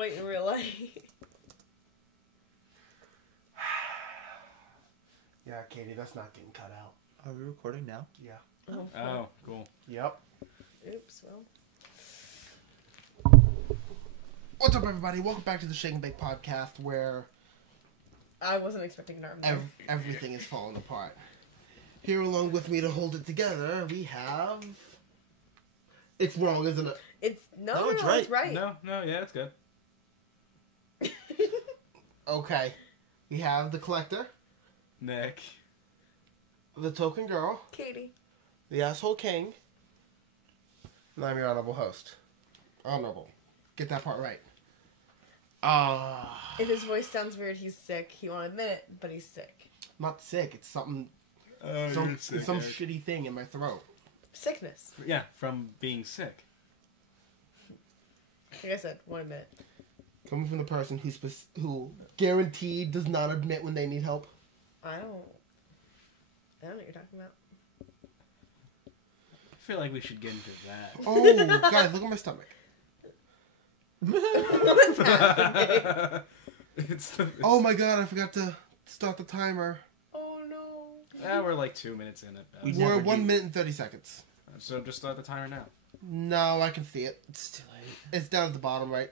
white in real life. Yeah, Katie, that's not getting cut out. Are we recording now? Yeah. Oh, cool. Yep. Oops, well. What's up, everybody? Welcome back to the Shake and Bake podcast, where I wasn't expecting an arm. everything is falling apart. Here, along with me to hold it together, we have. It's wrong, isn't it? It's it's right. It's right. No, yeah, it's good. Okay. We have the collector, Nick. the token girl, Katie. the asshole king, and I'm your honorable host. Honorable. Get that part right. If his voice sounds weird, he's sick. He won't admit it, but he's sick. Not sick. It's something. Oh, some shitty thing in my throat. Sickness. Yeah, from being sick. Like I said, won't admit it. Coming from the person who guaranteed does not admit when they need help. I don't know what you're talking about. I feel like we should get into that. Oh, guys, look at my stomach. What's happening? Oh my god, I forgot to start the timer. Oh no. Yeah, we're like 2 minutes in it. We're 1 minute and 30 seconds. So just start the timer now. No, I can see it. It's too late. It's down at the bottom, right?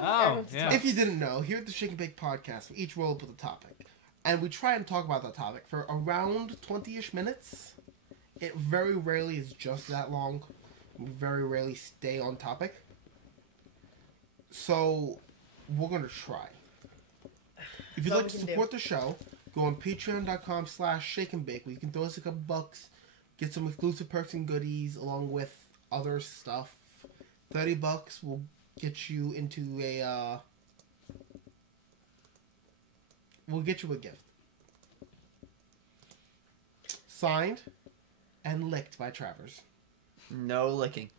Yeah. If you didn't know, here at the Shake and Bake podcast, we each roll up with a topic. And we try and talk about that topic for around 20-ish minutes. It very rarely is just that long. We very rarely stay on topic. So, we're going to try. If you'd like to support the show, go on patreon.com/shakeandbake, where you can throw us a couple bucks, get some exclusive perks and goodies, along with other stuff. $30 will get you into a, we'll get you a gift. Signed and licked by Travers. No licking.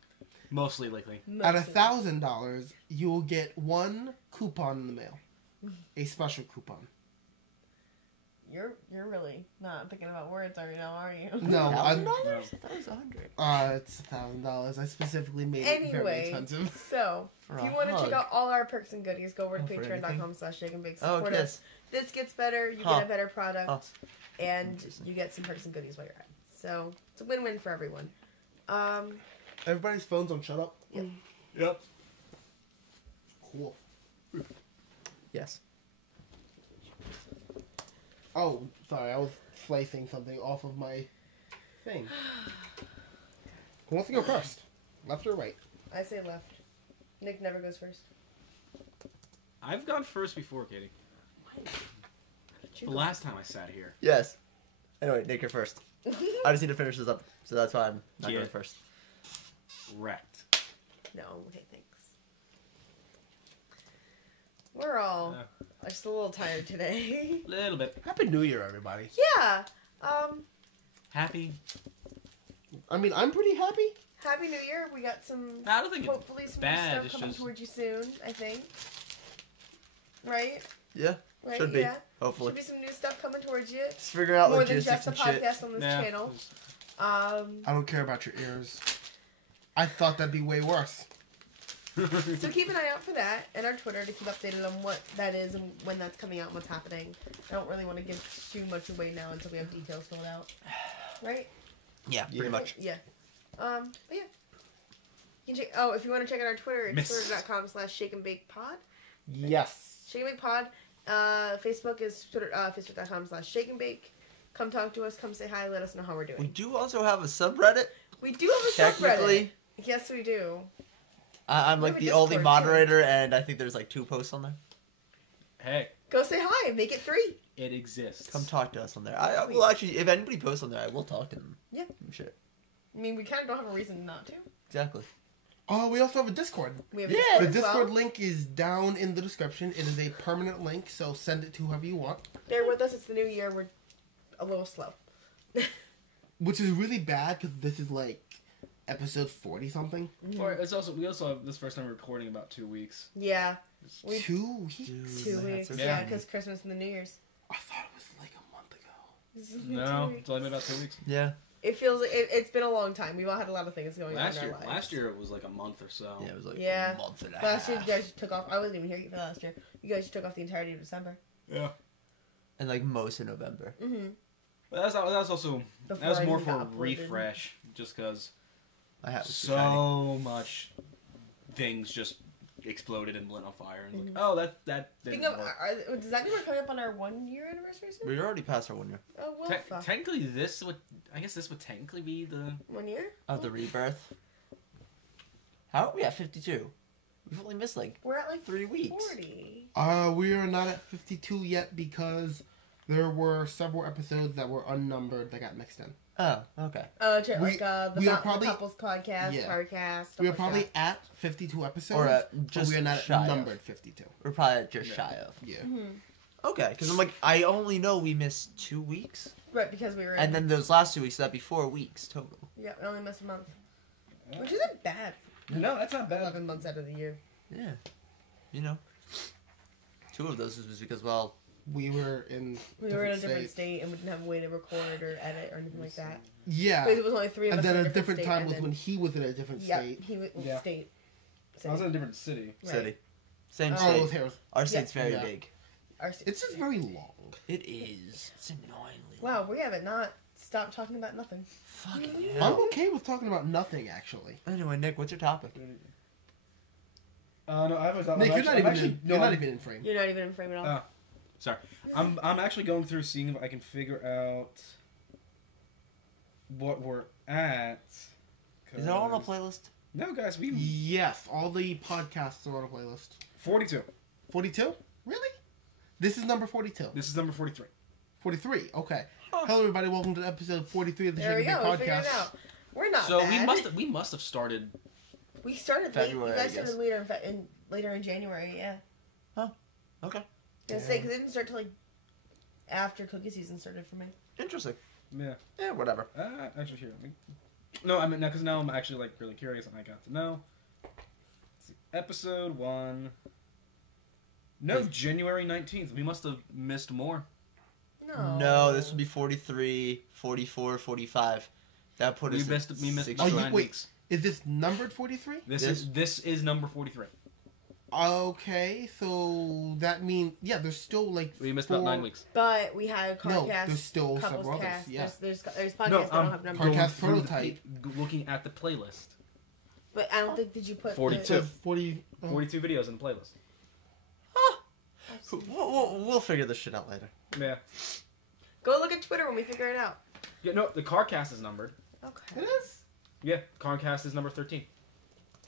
Mostly licking. At $1,000, you will get one coupon in the mail. A special coupon. You're really not thinking about words right now, are you? No, $1,000? I'm, I thought it was $100. it's $1,000. I specifically made it very expensive. So, if you want to check out all our perks and goodies, go over to Oh, for patreon.com/shakeandbake. Oh, Support yes. us. This gets better, you get a better product, and Interesting. you get some perks and goodies while you're at it. So, it's a win-win for everyone. Everybody's phones on shut up? Yep. Cool. Yes. Oh, sorry, I was slicing something off of my thing. Who wants to go first? Left or right? I say left. Nick never goes first. I've gone first before, Katie. The last time I sat here. Yes. Anyway, Nick, you're first. I just need to finish this up, so that's why I'm not going first. Wrecked. No, okay, thanks. We're all just a little tired today. A little bit. Happy New Year, everybody. Yeah. Happy. I mean, I'm pretty happy. Happy New Year. We got some, I don't think hopefully it's some bad. new It's stuff coming just... towards you soon, I think. Right? Yeah. Right? Should be. Yeah. Hopefully. Should be some new stuff coming towards you. Just figuring out More than logistics just a and shit. podcast on this channel. I don't care about your ears. I thought that'd be way worse. So keep an eye out for that and our Twitter to keep updated on what that is and when that's coming out and what's happening. I don't really want to give too much away now until we have details filled out. Right? Yeah, pretty much. Yeah. But yeah. You can check, if you want to check out our Twitter, it's twitter.com/shakeandbakepod. Yes. Shake and Bake Pod. Facebook is facebook.com/shakeandbake. Come talk to us. Come say hi. Let us know how we're doing. We do also have a subreddit. We do have a Technically. subreddit. Yes, we do. I'm like the only moderator, and I think there's like 2 posts on there. Hey. Go say hi. Make it 3. It exists. Come talk to us on there. I will actually, if anybody posts on there, I will talk to them. Yeah. Shit. I mean, we kind of don't have a reason not to. Exactly. Oh, we also have a Discord. We have The Discord link is down in the description. It is a permanent link, so send it to whoever you want. Bear with us. It's the new year. We're a little slow. Which is really bad because this is like episode 40 something. Or it's also we also have this first time recording about 2 weeks. Yeah. 2 weeks? 2 weeks. Yeah, because Christmas and the New Year's. I thought it was like a month ago. No, it's only been about 2 weeks. Yeah. It feels like it's been a long time. We've all had a lot of things going on in our lives. Last year it was like a month or so. Yeah, it was like Yeah. a month and a Last half. year you guys took off. I wasn't even here for last year. You guys took off the entirety of December. Yeah. And like most of November. Mm-hmm. But that's also that was more for a refresh, just because I have so much things just exploded and lit on fire, and like, oh, that didn't work. Does that mean we're coming up on our 1 year anniversary soon? We're already past our 1 year. Oh well, fuck. Technically, this would technically be the 1 year Of the rebirth. How are we at 52? We've only missed like we're at like 3 weeks. 40. We are not at 52 yet because there were several episodes that were unnumbered that got mixed in. Oh, okay. The we are probably, couples podcast, yeah. podcast. We are probably at 52 episodes, Or but we are not shy numbered of. 52. We're probably just shy of. Yeah. Mm-hmm. Okay, because I'm like, I only know we missed 2 weeks. Right, because we were. And then those last 2 weeks, that'd be 4 weeks total. Yeah, we only missed a month, which isn't bad. No, that's not bad. 11 months out of the year. Yeah. You know. 2 of those was because, well... We were in a different state and we didn't have a way to record or edit or anything like that. Yeah. Because it was only 3 of us. And then in a different state, time was when he was in a different state. He was state. I was in a different city. Right. City. Same Oh, state. it was Harris. Our state's very big. Our state. It's just very long. It is. It's annoyingly Wow, we haven't not stopped talking about nothing. Fucking I'm hell. okay with talking about nothing, actually. Anyway, Nick, what's your topic? No, I haven't. Nick, you're not even in frame. You're not even in frame at all. Sorry, I'm actually going through seeing if I can figure out what we're at. Is it all on a playlist? No, guys, Yes, all the podcasts are on a playlist. 42. 42? Really? This is number 42. This is number 43. 43. Okay. Hello, everybody. Welcome to episode 43 of the There we Shaken go. Bake We figured Podcast. it out. We're not So bad. we must have started. We started February, late. You guys I guess. started later in January. Yeah. Okay. I was say because it didn't start till like after cookie season started for me. Interesting. Yeah. Yeah, whatever. Actually, here. No, I mean, because now I'm actually like really curious, and I got to know. Let's see, episode 1. No, January 19th. We must have missed more. No, this would be 43, 44, 45. That put us at We missed 69 9 wait. weeks. Is this numbered 43? This is number 43. Okay, so that means there's still like We missed 4... about 9 weeks. But we had No, Carcast. there's still couples several others. cast. Yeah. There's podcasts that don't have numbers. Carcast Going through prototype. looking at the playlist. But I don't think did you put 42. So 40. 42 videos in the playlist. We'll figure this shit out later. Yeah. Go look at Twitter when we figure it out. Yeah. No, the Carcast is numbered. Okay. It is Yeah, Carcast is number 13.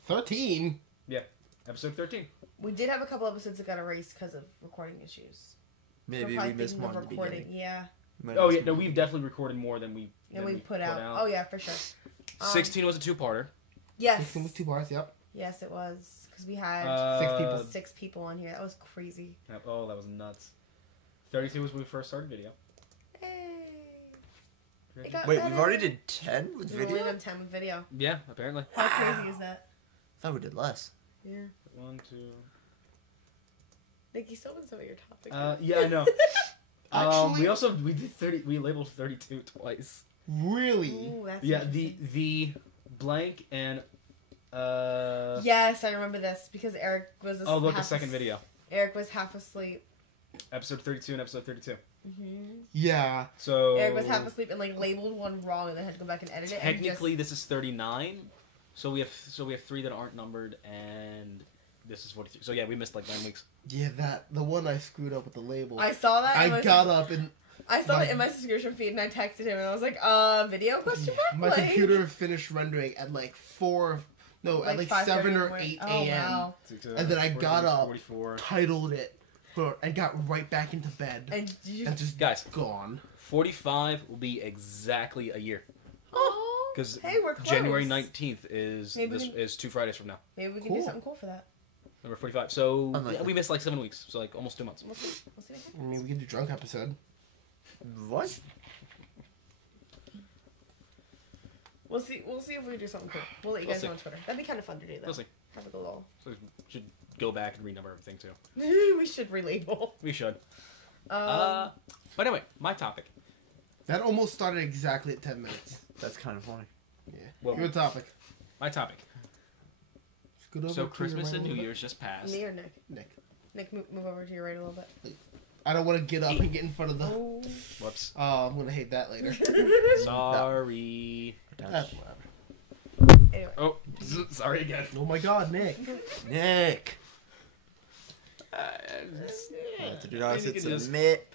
13. Episode 13. We did have a couple episodes that got erased because of recording issues. Maybe we missed more in the beginning. Yeah. Oh yeah, no, we've definitely recorded more than we. And we put out. Oh yeah, for sure. 16 was a 2-parter. Yes. 16 with 2 bars. Yep. Yes, it was because we had 6 people. 6 people on here. That was crazy. Oh, that was nuts. 32 was when we first started video. Hey. Wait, we've already did 10 with We only video? done 10 with video. Yeah, apparently. How crazy is that? I thought we did less. Yeah. 1, 2. Nikki, still in some of your topics. Yeah, I know. Actually, we did 30. We labeled 32 twice. Really? Ooh, that's Yeah, interesting. the blank and Yes, I remember this because Eric was. the second video. Eric was half asleep. Episode 32 and episode 32. Mm-hmm. Yeah. So Eric was half asleep and like labeled one wrong, and then had to go back and edit it. technically, this is 39. So we have 3 that aren't numbered, and this is 43. So yeah, we missed like 9 weeks. Yeah, the one I screwed up with the label. I saw that. I got up and I saw it in my subscription feed, and I texted him, and I was like, video question mark? my computer finished rendering at like 7 or 8 a.m. Wow. And then I got up, 44. titled it, and got right back into bed. And you And just Guys, gone. 45 will be exactly a year. oh, Because hey, we're close. January 19th is Maybe is 2 Fridays from now. Maybe we can Cool. do something cool for that. Number 45. So Unlikely. yeah, we missed like 7 weeks. So like almost 2 months. We'll see. We'll see. I mean, we can do drunk episode. What? We'll see. We'll see if we do something cool. We'll let you We'll guys see. know on Twitter. That'd be kind of fun to do, though. We'll see. Have a little. So we should go back and renumber everything too. We should relabel. We should. Um, But anyway, my topic. That almost started exactly at 10 minutes. That's kind of funny. Yeah. Well, Your topic. my topic. Scoot over So to Christmas your right and a New little Year's just passed. Me or Nick? Nick. Nick, move over to your right a little bit. bit. I don't want to get up and get in front of the. Oh. Whoops. Oh, I'm gonna hate that later. Sorry. That's whatever. Anyway. Oh, sorry again. Oh my God, Nick. Nick. To do not Maybe you could just- submit.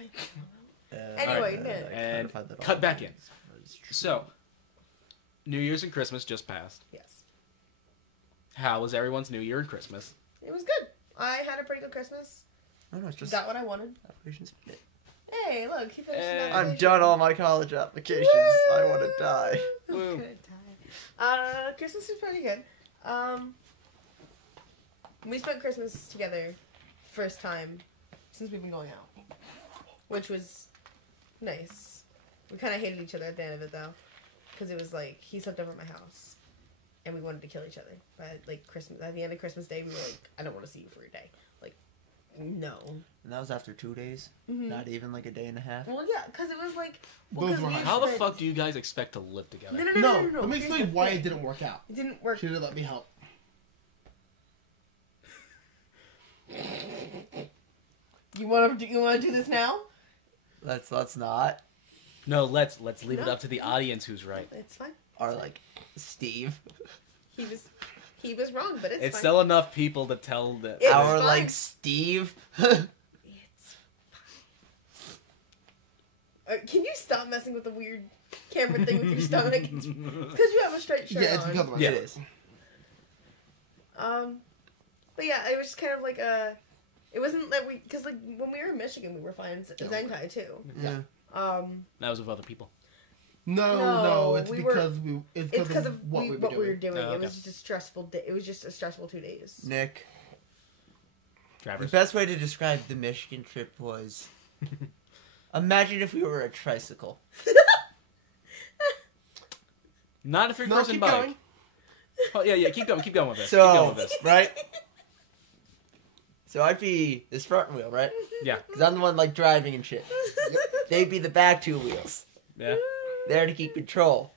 Anyway, Nick. And cut back in. So, New Year's and Christmas just passed. Yes. How was everyone's New Year and Christmas? It was good. I had a pretty good Christmas. Oh, no, it's just Got what I wanted. application submit. Hey, look, he finished Hey. an I'm application. done all my college applications. I want to die. Woo. Good time. Christmas was pretty good. We spent Christmas together, first time since we've been going out, which was nice. We kind of hated each other at the end of it though, because it was like he slept over at my house, and we wanted to kill each other. But like Christmas, at the end of Christmas Day, we were like, I don't want to see you for a day. Like, no. And that was after 2 days. Mhm. Not even like a day and a half. Well, yeah, because it was like. Those were How the spent- fuck do you guys expect to live together? No. Let me Here's explain the why thing. it didn't work out. It didn't work. She didn't let me help. You want to do this now? Let's not. No, let's leave it No. up to the audience who's right. It's fine. Or like Steve. He was wrong, but it's It's fine. still enough people to tell that. It's Our fine. like Steve. It's fine. Can you stop messing with the weird camera thing with your stomach? It's because you have a straight shirt Yeah, it's on. because of my Yeah. It shirt. is. But yeah, it was just kind of like it wasn't that because like when we were in Michigan, we were flying Zenkai too. Yeah. That was with other people. No, it's we were- because It's because because of what we were what we were doing. doing. Oh, It okay. was just a stressful day. It was just a stressful 2 days. Nick. The Travers. best way to describe the Michigan trip was imagine if we were a tricycle. Not a No, three-person keep bike. going. Oh, yeah, keep going with this. So- keep going with this. Right? So I'd be this front wheel, right? Yeah. Because I'm the one like driving and shit. They'd be the back 2 wheels. Yeah. There to keep control.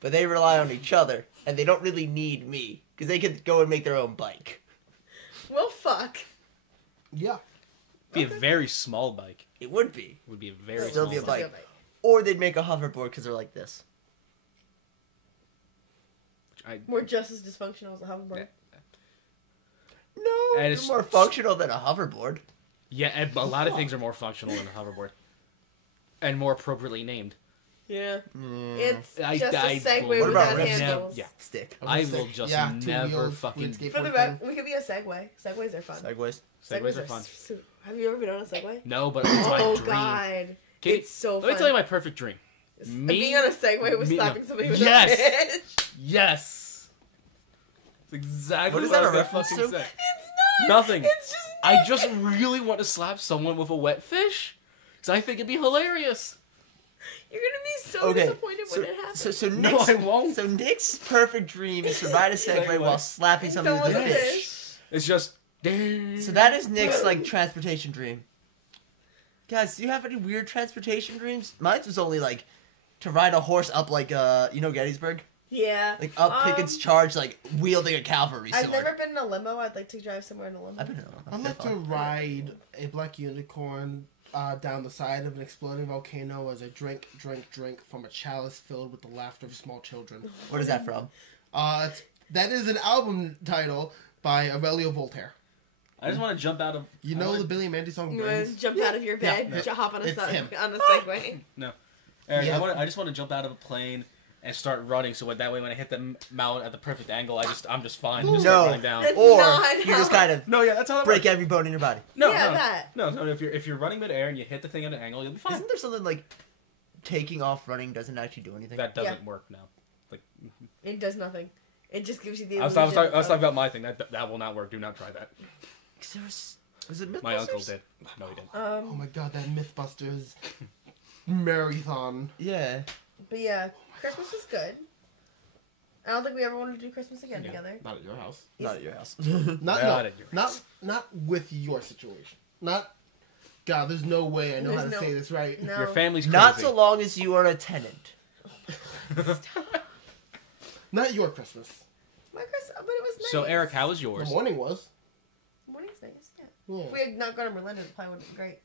But they rely on each other, and they don't really need me. Because they could go and make their own bike. Well, fuck. Yeah. Be a very small bike. It would be. It would be a very Still small be a bike. bike. Or they'd make a hoverboard because they're like this. We're just as dysfunctional as a hoverboard. No, And it's it's- more functional than a hoverboard. Yeah, and a lot of things are more functional than a hoverboard. And more appropriately named. Yeah. Mm. It's I- just I- a Segway What about without rims? handles. Yeah. Stick. I will just two never wheels, fucking... weird For the skateboard back, thing. we could be a Segway. Segways are fun. Segways. Segways are fun. Have you ever been on a Segway? No, but it's my Oh dream. god, Katie, it's so fun. let me tell you my perfect dream. Being on a Segway with me- slapping somebody with Yes! a fish. Yes! It's exactly What is what that I a was reference fucking to? say. It's not. Nothing. It's just. I just really want to slap someone with a wet fish. Because I think it'd be hilarious. You're gonna be so Okay, disappointed when it happens. So No, Nick's, I won't. So Nick's perfect dream is to ride a Segway while slapping somebody with a Someone with a fish. It's just... So that is Nick's like transportation dream. Guys, do you have any weird transportation dreams? Mine was only like to ride a horse up like you know Gettysburg, Yeah. like up Pickett's Charge, like wielding a cavalry sword. I've never been in a limo. I'd like to drive somewhere in a limo. I've been in a I'd like to ride a black unicorn down the side of an exploding volcano as I drink from a chalice filled with the laughter of small children. What is that from? That is an album title by Aurelio Voltaire. I just want to jump out of... You know the Billy and Mandy song You want to Brains? jump out of your bed, Yeah. hop on a It's him. on a Segway. Eric, Yeah. I just want to jump out of a plane and start running, so that way when I hit the mountain at the perfect angle, I'm just fine. Just start No. running down. It's Or not you just how- kind of No, yeah, that's how that break works. every bone in your body. No, Yeah, no, that. no. If you're running midair and you hit the thing at an angle, you'll be fine. Isn't there something like taking off running doesn't actually do anything? That doesn't work now. Like, It does nothing. It just gives you the I was illusion. talking about my thing. That will not work. Do not try that. Was it Mythbusters? My uncle did. No, he didn't. Oh my god, that Mythbusters marathon. Yeah. But yeah, Christmas was good. I don't think we ever wanted to do Christmas again together. Not at your house. Not at your house. Not Not at your house. not with your situation. Not God, there's no way I know how to There's no- say this right. No. Your family's crazy. Not so long as you are a tenant. Not your Christmas. My Christmas, but it was nice. So, Eric, how was The yours? morning was. Morning's nice, yeah. Yeah. If we had not gone to Berlin, it probably would have been great.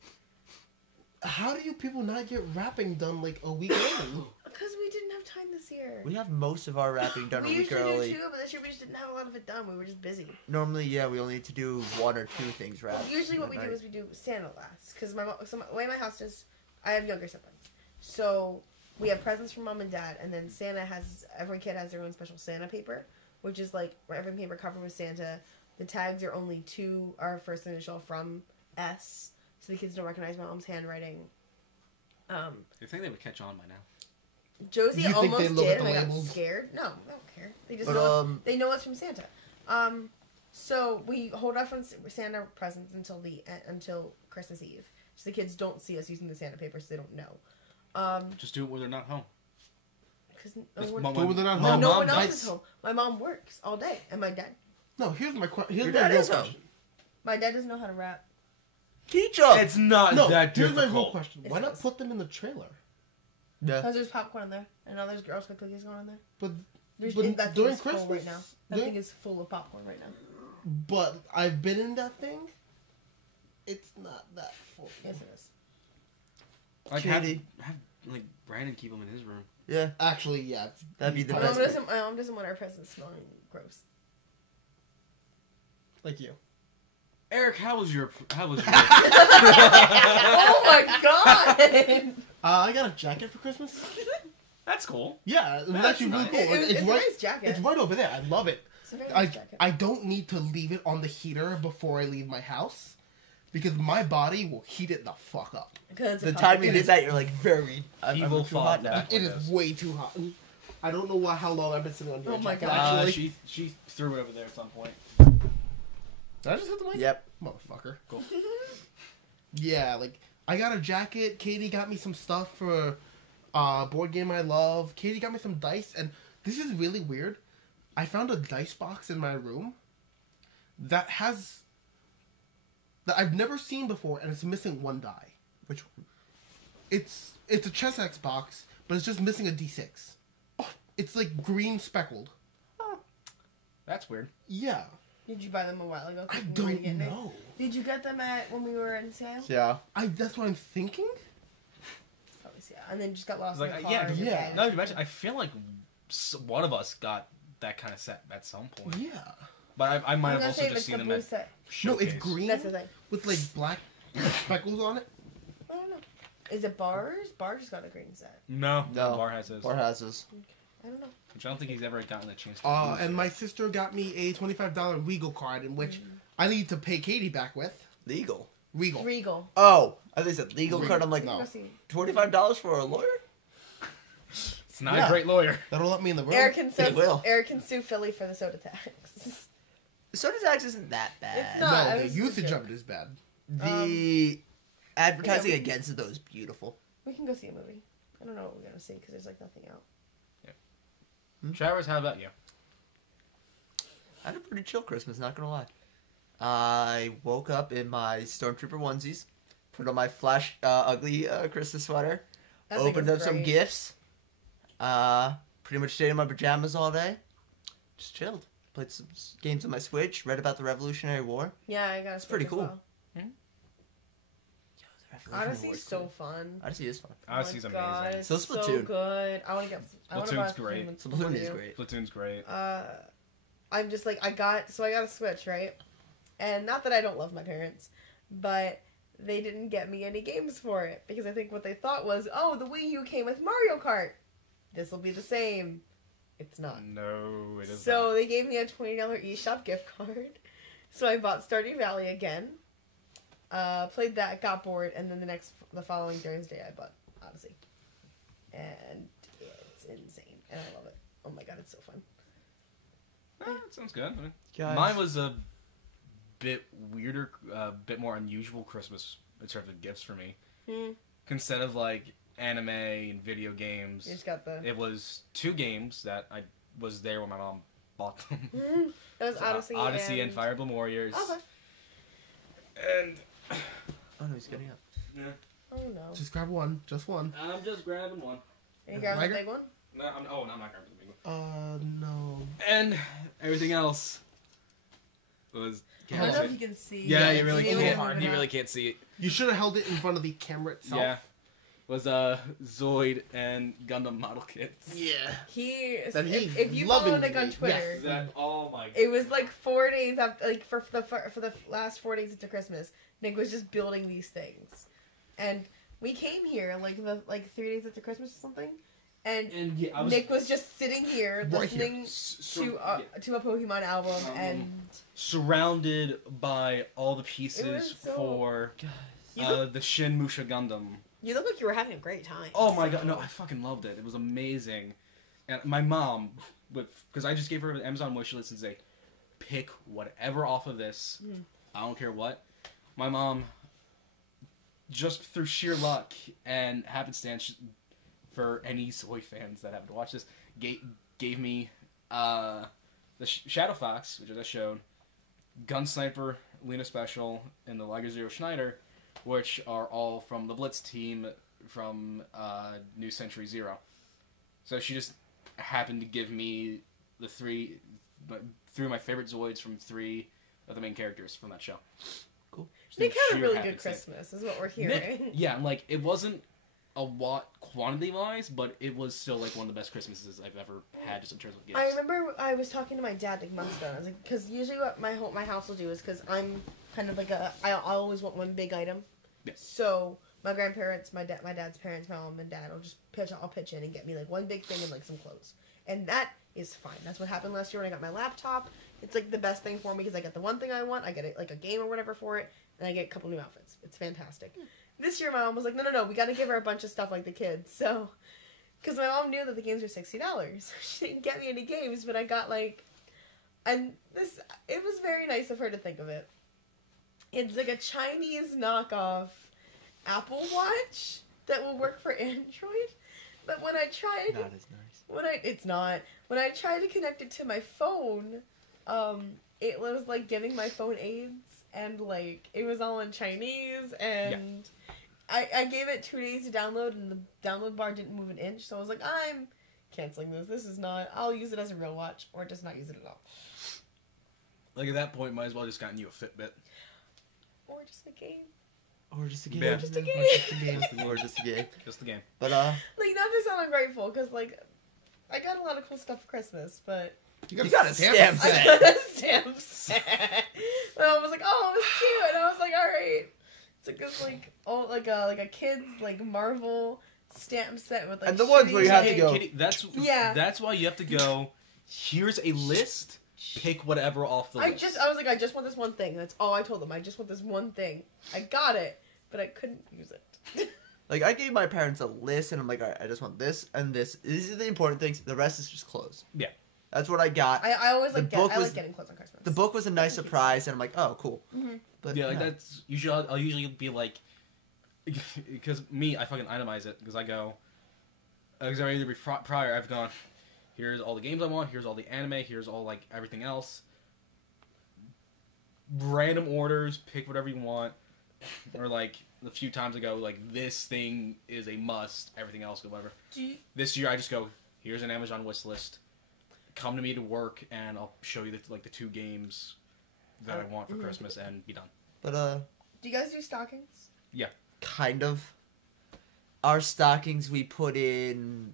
How do you people not get wrapping done like a week early? Because we didn't have time this year. We have most of our wrapping done a We week usually early. do too, but this year we just didn't have a lot of it done. We were just busy. Normally, yeah, we only need to do 1 or 2 things wrapped. Usually what we at do night. is we do Santa last. Because the way my house is, I have younger siblings. So we have presents from mom and dad, and then every kid has their own special Santa paper, which is like every paper covered with Santa. The tags are only 2, our first initial from S, so the kids don't recognize my mom's handwriting. You think they would catch on by now? Josie You think they almost look at did, the and I got labels? scared. No, they don't care. They just But, know they know it's from Santa. So we hold off on Santa presents until Christmas Eve, so the kids don't see us using the Santa paper, so they don't know. Just do it when they're not home. Because Just no mom- But when they're not no home, one I- else is home. My mom works all day, and my dad. No, here's my question. Here's Your my dad real is home. question. My dad doesn't know how to rap. Teach them! It's not No, that here's my real difficult. question. It Why not is. put them in the trailer? Yeah. Because there's popcorn in there, and now there's Girl Scout cookies going in there. But There's, But that during thing is full Christmas, right now. That during- thing is full of popcorn right now. but I've been in that thing. It's not that full. Yes, it is. Like, Katie. have like Brandon keep them in his room. Yeah. Actually, yeah. That'd be the My best. mom doesn't want our presents smelling gross. Like you. Eric, how was your? Oh my god! I got a jacket for Christmas. That's cool. Yeah, it was That's actually really nice. cool. It's a right. nice jacket. It's right over there. I love it. It's a very nice jacket. I don't need to leave it on the heater before I leave my house because my body will heat it the fuck up. Because The time you It did is- that, you're like very. He I'm will too fall hot now. back. It is way too hot. I don't know how long I've been sitting on here. Oh my jacket, God. Actually, She threw it over there at some point. did I just hit the mic? Yep. Motherfucker. Cool. Yeah, like I got a jacket. Katie got me some stuff for board game I love. Katie got me some dice, and this is really weird. I found a dice box in my room that I've never seen before, and it's missing one die. Which one? It's a chess X box, but it's just missing a D6. It's like green speckled. That's weird. Yeah, Did you buy them a while ago? I thinking we were don't getting it? know. Did you get them when we were in sale? Yeah. That's what I'm thinking. Probably yeah. And then just got lost Like, in the car. yeah, and your yeah. bag. Now you mention, I feel like one of us got that kind of set at some point. Yeah. But I might I'm have gonna also say if just it's seen the them blue at set. No, it's Showcase. green That's the thing. with like black speckles on it. I don't know. Is it Bars? Bars got a green set. No, No. Bar has his. Bar has his. I don't know. Which I don't think he's ever gotten a chance to use And yet. my sister got me a $25 Regal card, in which I need to pay Katie back with. Legal. Regal. Regal. Oh, I think it's a legal Regal. card. I'm like, No. Go see. $25 for a lawyer? It's not Yeah. a great lawyer. That'll let me in the room. Eric can It will. sue Philly for the soda tax. Soda tax isn't that bad. It's not. No, I the was usage joking. of it is bad. The advertising yeah, we- against it, though, is beautiful. We can go see a movie. I don't know what we're gonna see because there's like nothing out. Travers, how about you? I had a pretty chill Christmas, not gonna lie. I woke up in my Stormtrooper onesies, put on my Flash ugly Christmas sweater, That thing opened is up some great. gifts, pretty much stayed in my pajamas all day, just chilled. Played some games on my Switch, read about the Revolutionary War. Yeah, I got. It's pretty cool. Odyssey is so fun. Odyssey is fun. Odyssey's Oh my God, amazing. it's So so Splatoon. good. I want to get. I want to buy Splatoon's great. Splatoon is great. Splatoon's great. I'm just like I got a Switch, right? And not that I don't love my parents, but they didn't get me any games for it because I think what they thought was, oh, the Wii U came with Mario Kart. This will be the same. It's not. No, it is So not. they gave me a $20 eShop gift card. So I bought Stardew Valley again. Played that, got bored, and then the following Thursday I bought Odyssey. And it's insane. And I love it. Oh my god, it's so fun. That sounds good. I mean, Guys. mine was a bit weirder, a bit more unusual Christmas in terms of gifts for me. Instead of like anime and video games, You just got the... it was 2 games that I was there when my mom bought them. That was Odyssey, Odyssey and Fire Emblem Warriors. Okay. And Oh no, he's getting up. yeah, Oh no. Just grab one. Just one. I'm just grabbing one. Are you grabbing the Liger? big one? No, I'm not grabbing the big one. No. And everything else was. I don't know if you can see. Yeah, it. you really It's can't. moving You up. really can't see it. You should have held it in front of the camera itself. Yeah. Was Zoid and Gundam model kits. Yeah. If you loving follow Nick on me. Twitter, Yes. Oh my god. it was like 4 days after, like for the last 4 days into Christmas, Nick was just building these things, and we came here like 3 days after Christmas or something, and yeah, Nick was just sitting here Right here. listening to a Pokemon album and surrounded by all the pieces so- for the Shin Musha Gundam. you look like you were having a great time. Oh my god, no, I fucking loved it. It was amazing. And my mom, because I just gave her an Amazon wishlist and say, pick whatever off of this. I don't care what. My mom, just through sheer luck and happenstance, for any Soy fans that happen to watch this, gave me the Shadow Fox, which I just showed, Gun Sniper, Lena Special, and the Liger Zero Schneider, which are all from the Blitz team from New Century Zero. So she just happened to give me the three my favorite Zoids from 3 of the main characters from that show. Cool. Nick had a really good happenstance. Christmas, is what we're hearing. Yeah, like, it wasn't a lot quantity-wise, but it was still, like, one of the best Christmases I've ever had, just in terms of gifts. I remember I was talking to my dad like months ago. And I was like, because usually what my house will do is because I'm kind of like I always want one big item. Yeah. So my grandparents, my dad's parents, my mom and dad will just pitch in and get me like one big thing and like some clothes, and that is fine. That's what happened last year when I got my laptop. It's like the best thing for me because I get the one thing I want, I get it like a game or whatever for it, and I get a couple new outfits. It's fantastic. This year my mom was like, no, we got to give her a bunch of stuff like the kids. So, because my mom knew that the games were $60, she didn't get me any games, but I got like, and it was very nice of her to think of it. It's like a Chinese knockoff Apple Watch that will work for Android. But when I tried, Not as nice. When I tried to connect it to my phone, it was like giving my phone AIDS, and like it was all in Chinese, and I gave it 2 days to download, and the download bar didn't move an inch. So I was like, I'm canceling this. This is not. I'll use it as a real watch, or just not use it at all. Like, at that point, might as well just gotten you a Fitbit. Or just a game. Or just a game. Yeah. Just a game. Or just a game. Just the game. But Like, not to sound ungrateful, because like I got a lot of cool stuff for Christmas, but You got a stamp I set. got a stamp set. And I was like, oh, it was cute, and I was like, all right. It's like this like a kid's like Marvel stamp set with like. And the ones where you have to Hey, go. Kitty, that's why you have to go, here's a list, pick whatever off the list. I was like, I just want this one thing. That's all I told them. I just want this one thing. I got it, but I couldn't use it. Like, I gave my parents a list, and I'm like, all right, I just want this and this. These are the important things. The rest is just clothes. Yeah. That's what I got. I always The like book I was- like getting clothes on Christmas. The book was a nice surprise, and I'm like, oh, cool. Mhm. But Yeah, like that's usually I'll usually be like, because me, I fucking itemize it because I go, because I either be prior I've gone, here's all the games I want, here's all the anime, here's all like everything else. Random orders, pick whatever you want, or like a few times ago, like this thing is a must, everything else go whatever. This year I just go, here's an Amazon wish list. Come to me to work, and I'll show you the 2 games that I want for Christmas, and be done. But, do you guys do stockings? kind of. Our stockings, we put in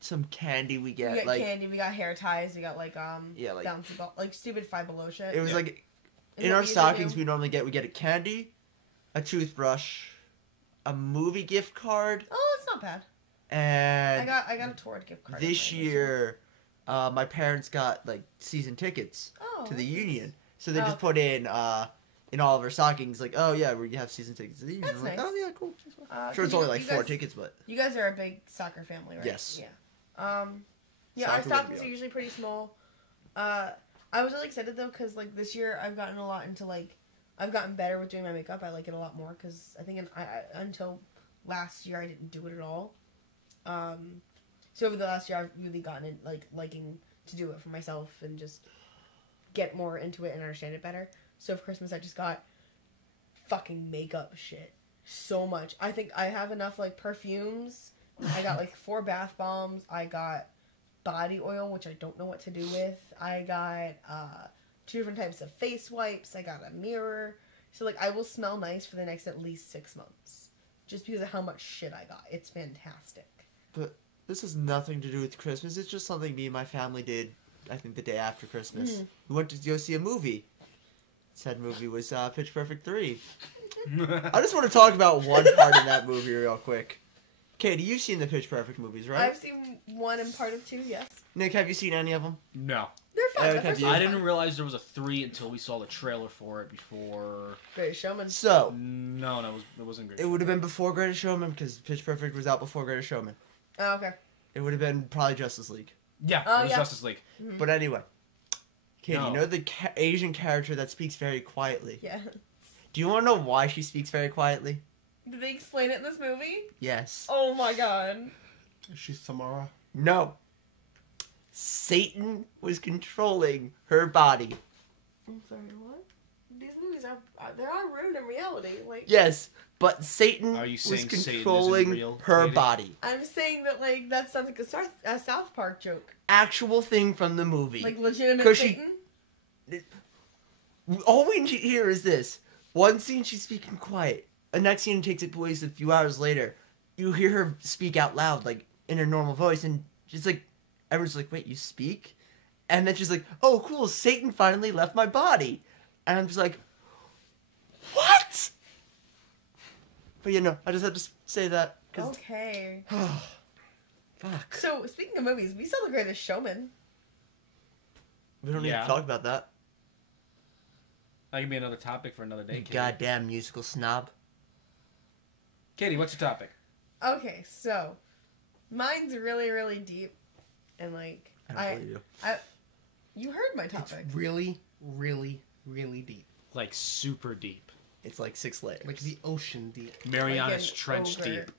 some candy we get. We got like, candy. We got hair ties. We got like yeah, like, bouncy ball, like stupid Five Below shit. it was Yeah. like, Is in that our what you stockings, do? we normally get a candy, a toothbrush, a movie gift card, Oh, it's not bad. and I got a Torrid gift card. this year, my parents got like season tickets to the nice. Union, so they Oh, just put in all of our stockings, like, oh yeah, we have season tickets to the Union. That's I'm like, nice. oh yeah, cool. Sure, 'cause it's only you like 4 tickets, but You guys are a big soccer family, right? Yes. Yeah. Yeah, our Soccer would stockings be are up. usually pretty small. I was really excited though, because like this year I've gotten a lot into like I've gotten better with doing my makeup. I like it a lot more because I think until last year I didn't do it at all. So over the last year I've really gotten in, like liking to do it for myself and just get more into it and understand it better. So for Christmas I just got fucking makeup shit so much. I think I have enough like perfumes I got like 4 bath bombs. I got body oil, which I don't know what to do with. I got 2 different types of face wipes. I got a mirror. So like I will smell nice for the next at least 6 months. Just because of how much shit I got. It's fantastic. But this has nothing to do with Christmas. It's just something me and my family did, I think, the day after Christmas. Mm-hmm. We went to go see a movie. Said movie was Pitch Perfect 3. I just want to talk about one part in that movie real quick. Katie, you've seen the Pitch Perfect movies, right? I've seen 1 and part of 2, yes. Nick, have you seen any of them? No. They're fun. Okay, The first yeah. I one's didn't fun. realize there was a 3 until we saw the trailer for it before. Greatest Showman. So, No, it wasn't great. it would have been before Greatest Showman because Pitch Perfect was out before Greatest Showman. Oh, okay. It would have been probably Justice League. Yeah, Oh, it was yeah. Justice League. Mm-hmm. But anyway, Katie, No. you know the Asian character that speaks very quietly? Yeah. Do you want to know why she speaks very quietly? Did they explain it in this movie? Yes. Oh my god. Is she Samara? No. Satan was controlling her body. I'm sorry, what? These movies are rooted in reality. Like, Yes, but Satan Are you was saying Satan isn't controlling real, her Katie? body. I'm saying that like that sounds like a South Park joke. Actual thing from the movie. Like legitimate 'Cause she- Satan. All we hear is this. One scene she's speaking quiet. The next scene takes place a few hours later. You hear her speak out loud, like in her normal voice, and she's like, everyone's like, "Wait, you speak?" And then she's like, "Oh, cool! Satan finally left my body," and I'm just like, "What?" But you know, I just had to say that because Okay. fuck, So speaking of movies, we saw The Greatest Showman. we don't need Yeah. to talk about that. That can be another topic for another day, Katie. Goddamn musical snob. Katie, what's your topic? Okay, so mine's really, really deep, and like I don't believe you. you heard my It's topic. really, really, really deep. Like super deep. It's like 6 layers. Like the ocean deep. Mariana's Like an Trench ogre. deep.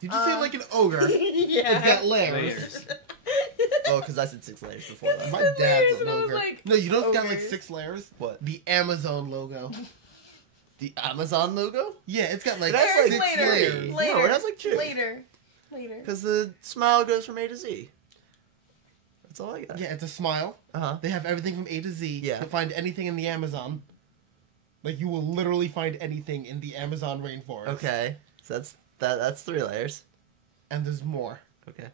Did you say like an ogre? Yeah. It's got layers. Layers. Oh, because I said 6 layers before that. My said layers, dad's and an I was ogre. like, No, you know it's got like ogres. 6 layers? What? The Amazon logo. The Amazon logo? Yeah, it's got like That's like 6 later. layers. Later. No, it has like 2. Later. Because the smile goes from A to Z. That's all I got. Yeah, it's a smile. Uh-huh. They have everything from A to Z. Yeah. You'll find anything in the Amazon. Like, you will literally find anything in the Amazon rainforest. Okay. So that's 3 layers. And there's more. Okay.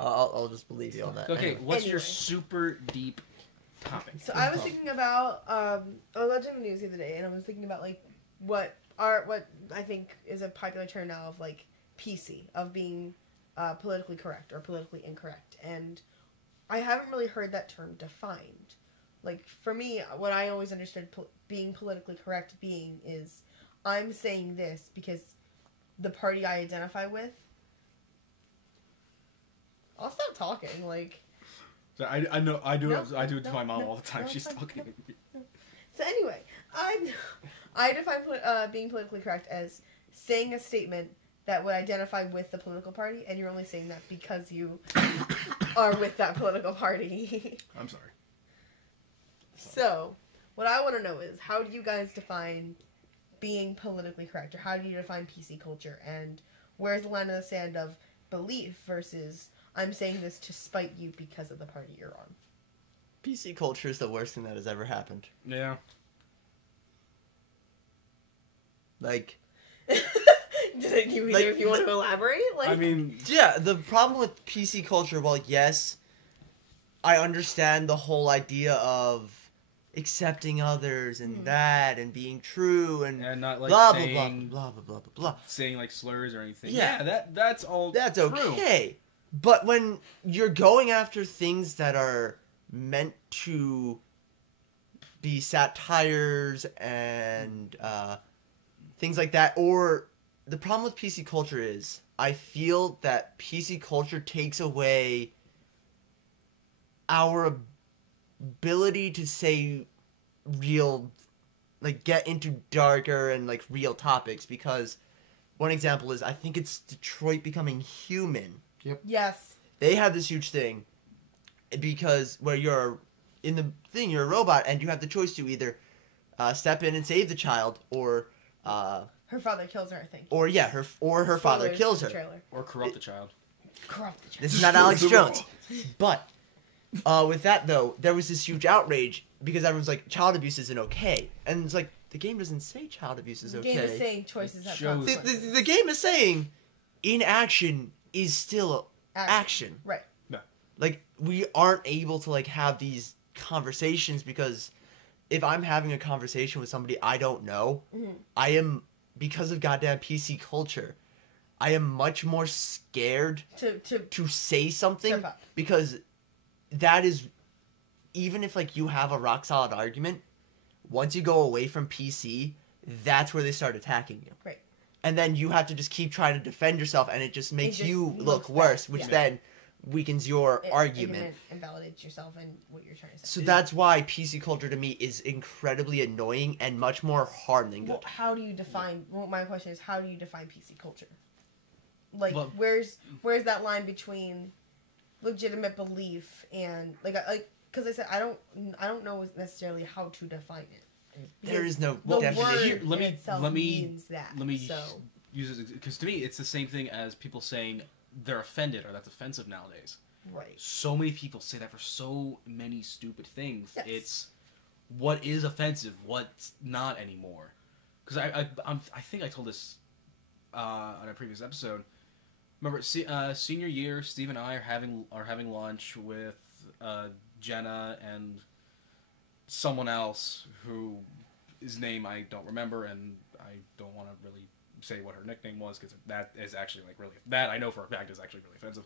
I'll just believe you on that. Okay, Anyway. what's your Anyway. super deep topic? So I was thinking about I was watching the news the other day, and I was thinking about like what I think is a popular term now of like PC, of being politically correct or politically incorrect, and I haven't really heard that term defined. Like for me, what I always understood being politically correct being is I'm saying this because the party I identify with. I'll stop talking. Like. So I know I do No, it. I do it to no, my mom no, all the time. no, She's fine, talking. So anyway, I define being politically correct as saying a statement that would identify with the political party, and you're only saying that because you are with that political party. I'm sorry. So, what I want to know is, how do you guys define being politically correct, or how do you define PC culture, and where's the line in the sand of belief versus I'm saying this to spite you because of the party you're on? PC culture is the worst thing that has ever happened. Yeah. Like, Did you Like, if you want to elaborate? Like, I mean, yeah, the problem with PC culture, well, yes, I understand the whole idea of accepting others and that and being true and and not like blah, saying blah, blah, blah, blah, blah, blah. saying like slurs or anything. Yeah. Yeah, that's all. That's true. okay. But when you're going after things that are meant to be satires and things like that, or the problem with PC culture is I feel that PC culture takes away our ability to say real, like, get into darker and like real topics, because one example is I think it's Detroit Becoming Human. yes. They had this huge thing because where you're in the thing, you're a robot and you have the choice to either step in and save the child or Her father kills her, I think. Or her father Spoilers kills for her. the trailer. Or corrupt the child. Corrupt the child. This is not Alex Jones. But with that though, there was this huge outrage because everyone's like, child abuse isn't okay, and it's like the game doesn't say child abuse is okay. The game is saying choices have shows- consequences. The game is saying inaction is still action. Right. Like, we aren't able to, like, have these conversations because if I'm having a conversation with somebody I don't know, I am, because of goddamn PC culture, I am much more scared to say something because that is, even if, like, you have a rock-solid argument, once you go away from PC, that's where they start attacking you. Right. And then you have to just keep trying to defend yourself, and it just makes you look worse, which then weakens your argument. Invalidates yourself and what you're trying to say. So that's why PC culture to me is incredibly annoying and much more harm than good. Well, how do you define? Well, my question is, how do you define PC culture? Like, Well, where's that line between legitimate belief and because I said I don't know necessarily how to define it. There is no the definition. word itself means that. Let me so. use it because to me it's the same thing as people saying they're offended or that's offensive nowadays. Right. So many people say that for so many stupid things. Yes. It's what is offensive, what's not anymore. Because I think I told this on a previous episode. Remember, senior year, Steve and I are having lunch with Jenna and someone else whose name I don't remember, and I don't want to really say what her nickname was because that is actually like really that I know for a fact is actually really offensive.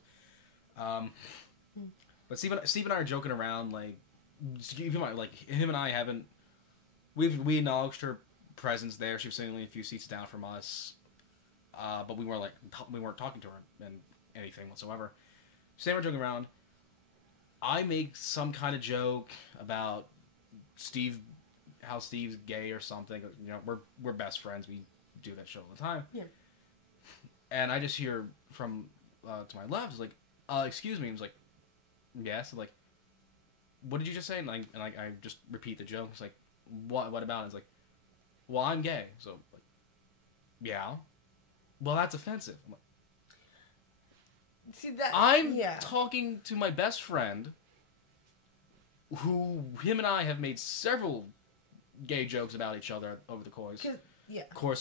But Steve and I are joking around like him and I haven't we acknowledged her presence there. She was sitting only a few seats down from us, but we weren't talking to her and anything whatsoever. So we're joking around. I make some kind of joke about how Steve's gay or something. You know, we're best friends. We do that show all the time. Yeah. And I just hear from to my left, it's like, excuse me. I was like, yes. I'm like, what did you just say? And I just repeat the joke. It's like, what about it? It's like, well, I'm gay. So, like, yeah. Well, that's offensive. I'm like, see that? I'm talking to my best friend, who him and I have made several gay jokes about each other over the course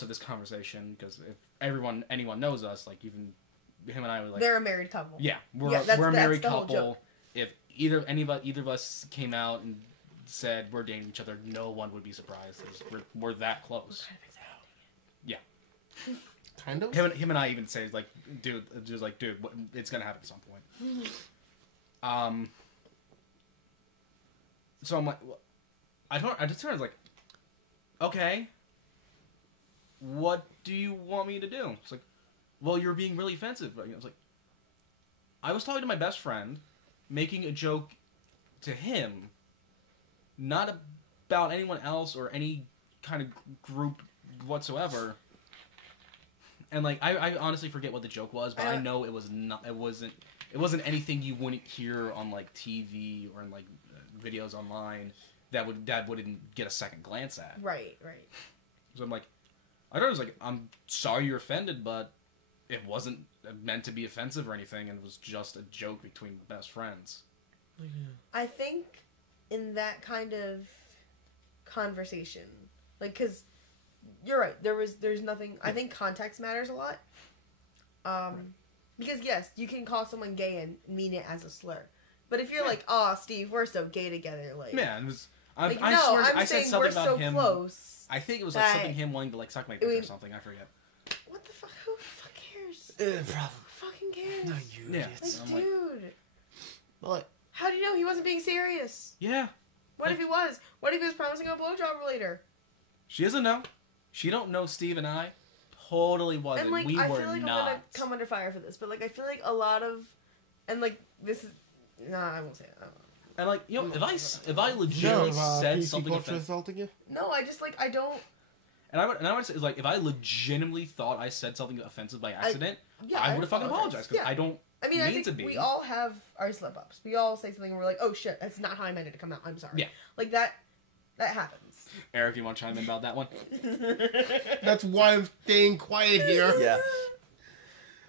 of this conversation. Because if anyone knows us, like even him and I were like, they're a married couple. Yeah, we're a married couple. If either of us came out and said we're dating each other, no one would be surprised. We're that close. Yeah. Kind of. Him and I even say like, dude, it's gonna happen at some point. So I'm like, I just turned like, okay, what do you want me to do? It's like, well, you're being really offensive. I was like, I was talking to my best friend, making a joke to him, not about anyone else or any kind of group whatsoever. And like, I honestly forget what the joke was, but I know it wasn't anything you wouldn't hear on like TV or in like videos online that wouldn't get a second glance at. Right. So I'm like, I was like, I'm sorry you're offended, but it wasn't meant to be offensive or anything, and it was just a joke between best friends. I think in that kind of conversation, like, because you're right, there's nothing. I think context matters a lot. Because yes, you can call someone gay and mean it as a slur, but if you're like, "Oh, Steve, we're so gay together," like, yeah, it was. I'm I said saying something we're about so him. close. I think it was like something him wanting to like suck my dick or something. I forget. What the fuck? Who the fuck cares? Probably. Who fucking cares? No, you. Yeah. Like, dude. Well, How do you know he wasn't being serious? Yeah. What if he was? What if he was promising a blowjob later? She doesn't know. She don't know Steve and I. Totally wasn't. And like, We I were feel like not. I'm gonna come under fire for this, but like, I feel like a lot of, and like, this is, nah, I won't say it. I don't know. And like, you know, if I legitimately said PC something culture offensive, insulting you? No, I just like, I don't. and I would say like, if I legitimately thought I said something offensive by accident, I would have fucking apologized because I don't. I mean, I think to be. we all have our slip ups. We all say something and we're like, oh shit, that's not how I meant it to come out. I'm sorry. Yeah. Like that That happens. Eric, you want to chime in about that one? That's why I'm staying quiet here. Yeah.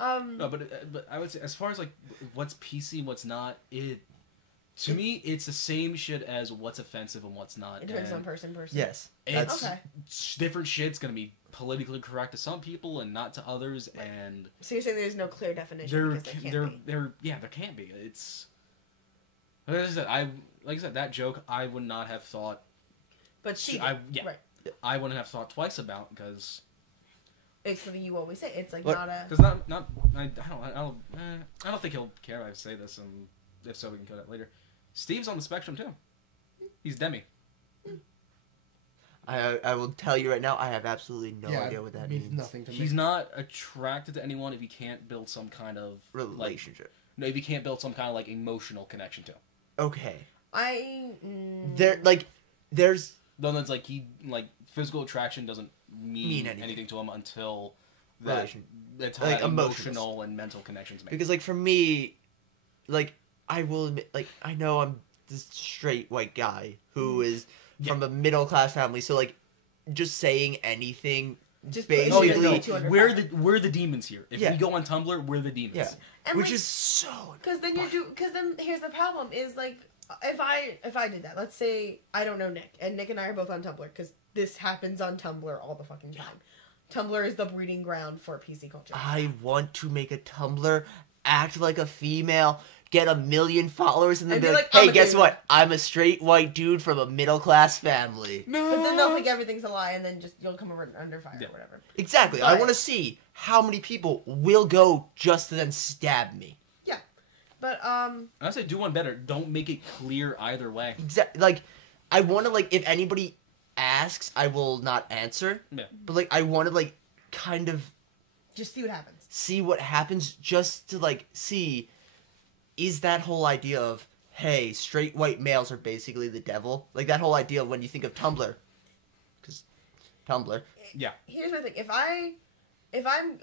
No, but I would say as far as like what's PC and what's not, to me it's the same shit as what's offensive and what's not. It depends on person. Yes. It's okay. Different shit's gonna be politically correct to some people and not to others, and So you're saying there's no clear definition because there can't be. It's like I said, that joke I would not have thought. But she, right. I wouldn't have thought twice about because it's something you always say. It's like What? not a. because I don't think he'll care if I say this, and if so, we can cut it later. Steve's on the spectrum too. He's demi. I will tell you right now, I have absolutely no idea what that means. Nothing to me. He's not attracted to anyone if he can't build some kind of Relationship. No, if he can't build some kind of like emotional connection to. Okay. Then There's it's like physical attraction doesn't mean anything to him until that it's like emotional and mental connections. Because like for me, like I will admit, like I know I'm this straight white guy who is from a middle class family, so like just saying anything. Just basically, we're the demons here. If we go on Tumblr, we're the demons. Yeah, and which is so. Because then here's the problem is like if I did that, let's say I don't know Nick, and Nick and I are both on Tumblr because this happens on Tumblr all the fucking time. Tumblr is the breeding ground for PC culture. I want to make a Tumblr, act like a female, get 1 million followers, and then be like, hey, guess what? I'm a straight white dude from a middle class family. No. But then they'll think everything's a lie, and then you'll come over under fire or whatever. Exactly. But I want to see how many people will go just to then stab me. Yeah. But I say do one better. Don't make it clear either way. Exactly. Like, I want to if anybody asks, I will not answer. Yeah. But I want to kind of just see what happens. See what happens, just to see. Is that whole idea of, hey, straight white males are basically the devil? Like, that whole idea when you think of Tumblr. Because Tumblr. Yeah. Here's my thing. If I'm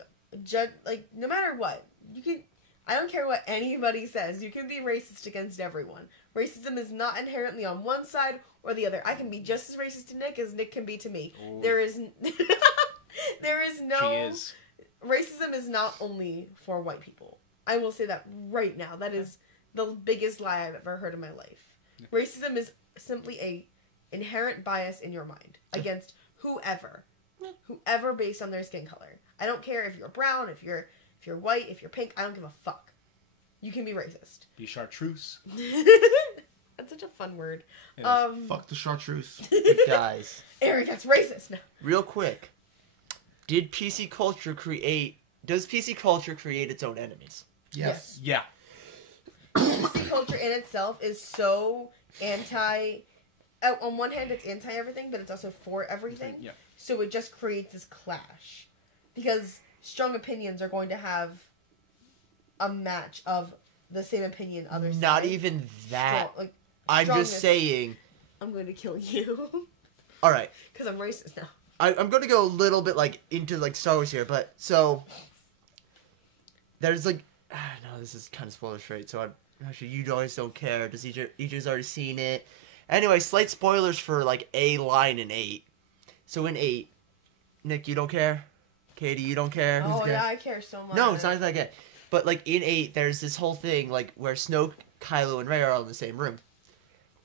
no matter what, you can... I don't care what anybody says. You can be racist against everyone. Racism is not inherently on one side or the other. I can be just as racist to Nick as Nick can be to me. Oh. There is no... She is. Racism is not only for white people. I will say that right now. That is the biggest lie I've ever heard in my life. Yeah. Racism is simply a inherent bias in your mind against whoever based on their skin color. I don't care if you're brown, if you're white, if you're pink. I don't give a fuck. You can be racist. Be chartreuse. That's such a fun word. Fuck the chartreuse. Guys. Eric, that's racist. No. Real quick. Does PC culture create its own enemies? Yes. Yeah. PC culture in itself is so anti... on one hand, it's anti-everything, but it's also for everything. Yeah. So it just creates this clash. Because strong opinions are going to have a match of the same opinion others say. Not even that. I'm just saying... I'm going to kill you. Alright. Because I'm racist now. I'm going to go a little bit into Star Wars here, but so... There's no, this is kind of spoiler straight, so actually you guys don't care. Does EJ's already seen it? Anyway, slight spoilers for a line in 8. So in 8, Nick, you don't care? Katie, you don't care? Oh yeah, I care so much. No, it's not that good. But in 8, there's this whole thing where Snoke, Kylo, and Rey are all in the same room,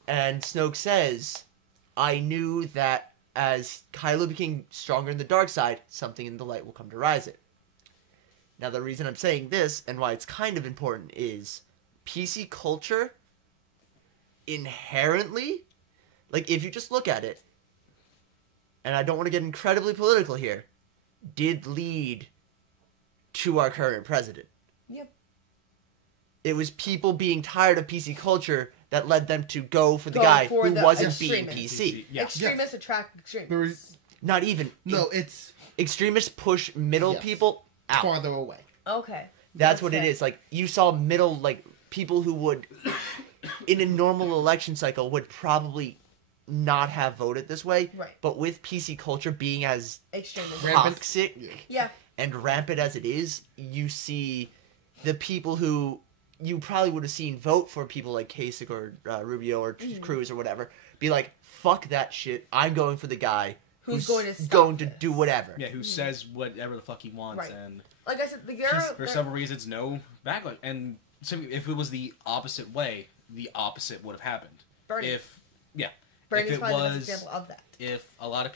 and Snoke says, "I knew that as Kylo became stronger in the dark side, something in the light will come to rise it." Now, the reason I'm saying this, and why it's kind of important, is PC culture inherently, if you just look at it, and I don't want to get incredibly political here, did lead to our current president. Yep. It was people being tired of PC culture that led them to go for the guy who wasn't being PC. Yeah. Extremists attract extremists. Not even. No, it's... Extremists push middle people out. Farther away. Okay. That's what it is. You saw middle, people who would, in a normal election cycle, would probably not have voted this way. Right. But with PC culture being as extremist, toxic yeah. and rampant as it is, you see the people who you probably would have seen vote for people like Kasich or Rubio or Cruz or whatever, be like, fuck that shit. I'm going for the guy who's going to do whatever. Yeah, who says whatever the fuck he wants, and like I said, for several reasons, no backlash. And so if it was the opposite way, the opposite would have happened. Bernie. If Bernie's it probably the was, best example of that. If a lot of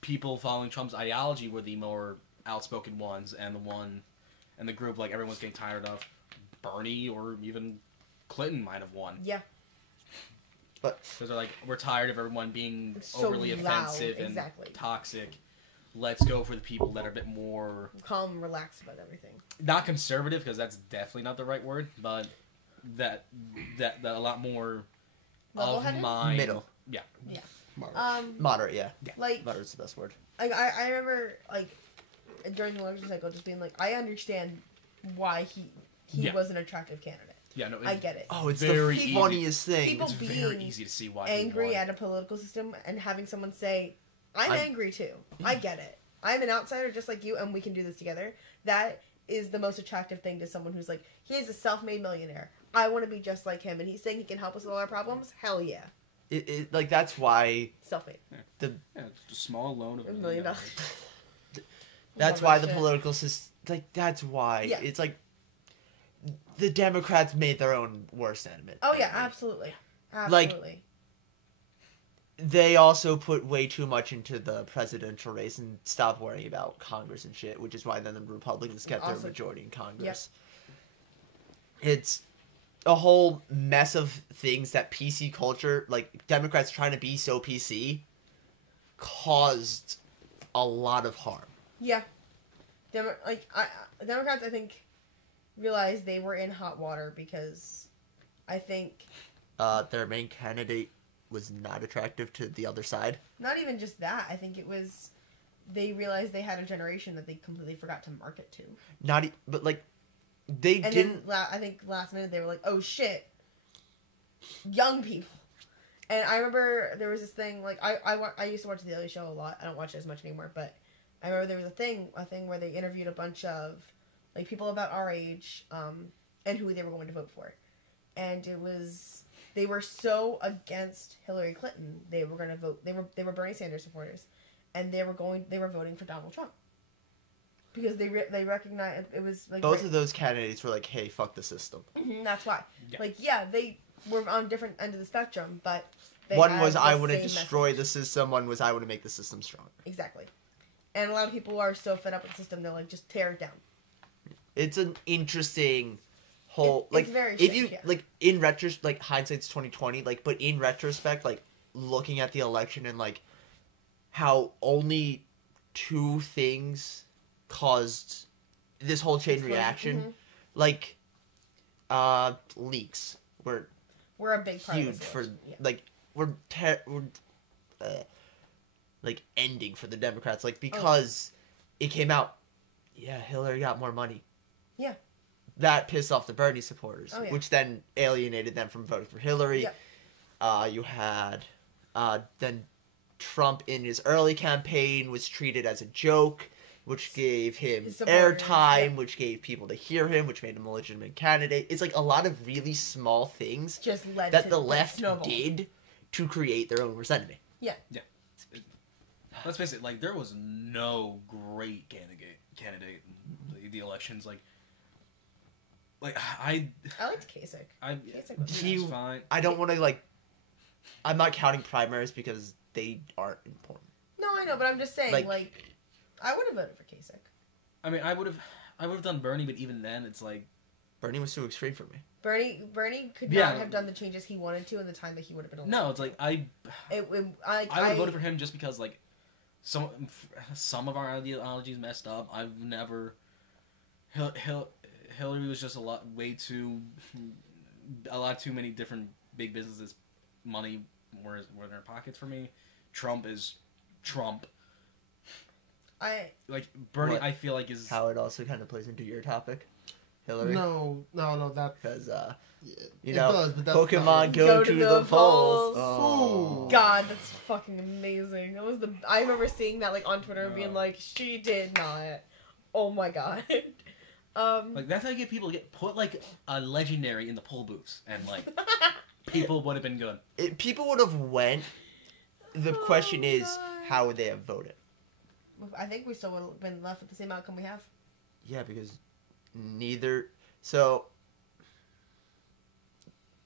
people following Trump's ideology were the more outspoken ones, and the group like everyone's getting tired of, Bernie or even Clinton might have won. Yeah. But because they're like, we're tired of everyone being so overly loud, offensive and exactly. toxic. Let's go for the people that are a bit more calm and relaxed about everything. Not conservative, because that's definitely not the right word, but that a lot more level-headed? Of mind. Middle. Yeah. Yeah. Moderate, yeah. Like, moderate's the best word. Like I remember like during the election cycle just being like, I understand why he was an attractive candidate. Yeah, no, I get it. Oh, it's very the funniest thing. People it's being very easy to see why angry at a political system and having someone say, I'm angry too. I get it. I'm an outsider just like you, and we can do this together. That is the most attractive thing to someone who's like, he's a self-made millionaire. I want to be just like him, and he's saying he can help us with all our problems. Hell yeah. It like that's why self-made. It's a small loan of $1 million. That's why the political system. Like that's why it's like the Democrats made their own worst enemy. Oh yeah, absolutely. Absolutely. Like, they also put way too much into the presidential race and stopped worrying about Congress and shit, which is why then the Republicans kept their majority in Congress. Yep. It's a whole mess of things that PC culture, like Democrats trying to be so PC, caused a lot of harm. Yeah. Democrats, I think, realized they were in hot water because I think their main candidate was not attractive to the other side. Not even just that. I think it was they realized they had a generation that they completely forgot to market to. But like they and didn't. Then, I think last minute they were like, "Oh shit, young people." And I remember there was this thing like I used to watch the Daily Show a lot. I don't watch it as much anymore, but I remember there was a thing where they interviewed a bunch of like people about our age, and who they were going to vote for, and it was. They were so against Hillary Clinton. They were going to vote. They were Bernie Sanders supporters, and they were voting for Donald Trump because they recognized it was like both of those candidates were like, "Hey, fuck the system." Mm-hmm, that's why. Yeah. Like, yeah, they were on different ends of the spectrum, but one was I want to destroy the system. One was I want to make the system stronger. Exactly, and a lot of people are so fed up with the system they're like, just tear it down. It's an interesting. Whole it's very if you like in retrospect, like hindsight's 2020, like but in retrospect, like looking at the election and like how only two things caused this whole chain reaction, like leaks were a big part huge for like we're like ending for the Democrats, like because it came out, Hillary got more money. Yeah. That pissed off the Bernie supporters, which then alienated them from voting for Hillary. Yep. You had then Trump in his early campaign was treated as a joke, which gave him airtime, which gave people to hear him, which made him a legitimate candidate. It's like a lot of really small things just led that to the left did to create their own resentment. Yeah. Yeah. Let's face it, like there was no great candidate in the elections, like I liked Kasich. He's fine. I don't want to like. I'm not counting primaries because they aren't important. No, I know, but I'm just saying, like I would have voted for Kasich. I mean, I would have done Bernie, but even then, it's like Bernie was too extreme for me. Bernie could not have done the changes he wanted to in the time that he would have been elected. No, it's like I would have voted for him just because like some of our ideologies messed up. I've never Hillary was just a lot too many different big businesses. Money were in their pockets for me. Trump is Trump. Bernie. I feel like is how it also kind of plays into your topic, Hillary. No, that because you know, does, but that's Pokemon go to the polls. Oh. God, that's fucking amazing. I remember seeing that like on Twitter and being like, she did not. Oh my god. Like that's how you get people to put like a legendary in the poll booths and like people would have been good. People would have went. The question is, God. how would they have voted? I think we still would have been left with the same outcome we have. Yeah, because neither. So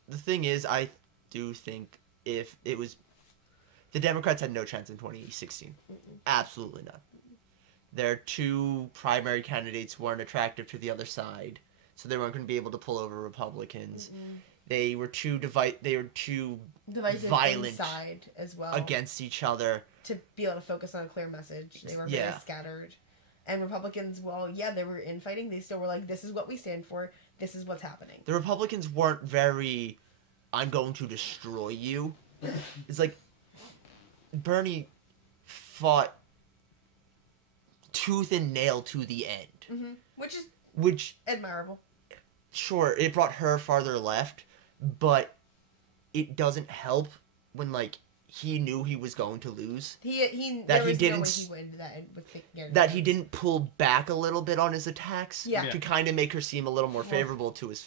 the thing is, I do think if it was, the Democrats had no chance in 2016. Absolutely none. Their two primary candidates weren't attractive to the other side, so they weren't going to be able to pull over Republicans. They were too divisive violent inside as well against each other to be able to focus on a clear message. They were very scattered. And Republicans, well, yeah, they were infighting. They still were like, this is what we stand for. This is what's happening. The Republicans weren't very, I'm going to destroy you. It's like Bernie fought tooth and nail to the end. Which admirable. Sure, it brought her farther left, but it doesn't help when, like, he knew he was going to lose. He didn't pull back a little bit on his attacks to kind of make her seem a little more favorable to his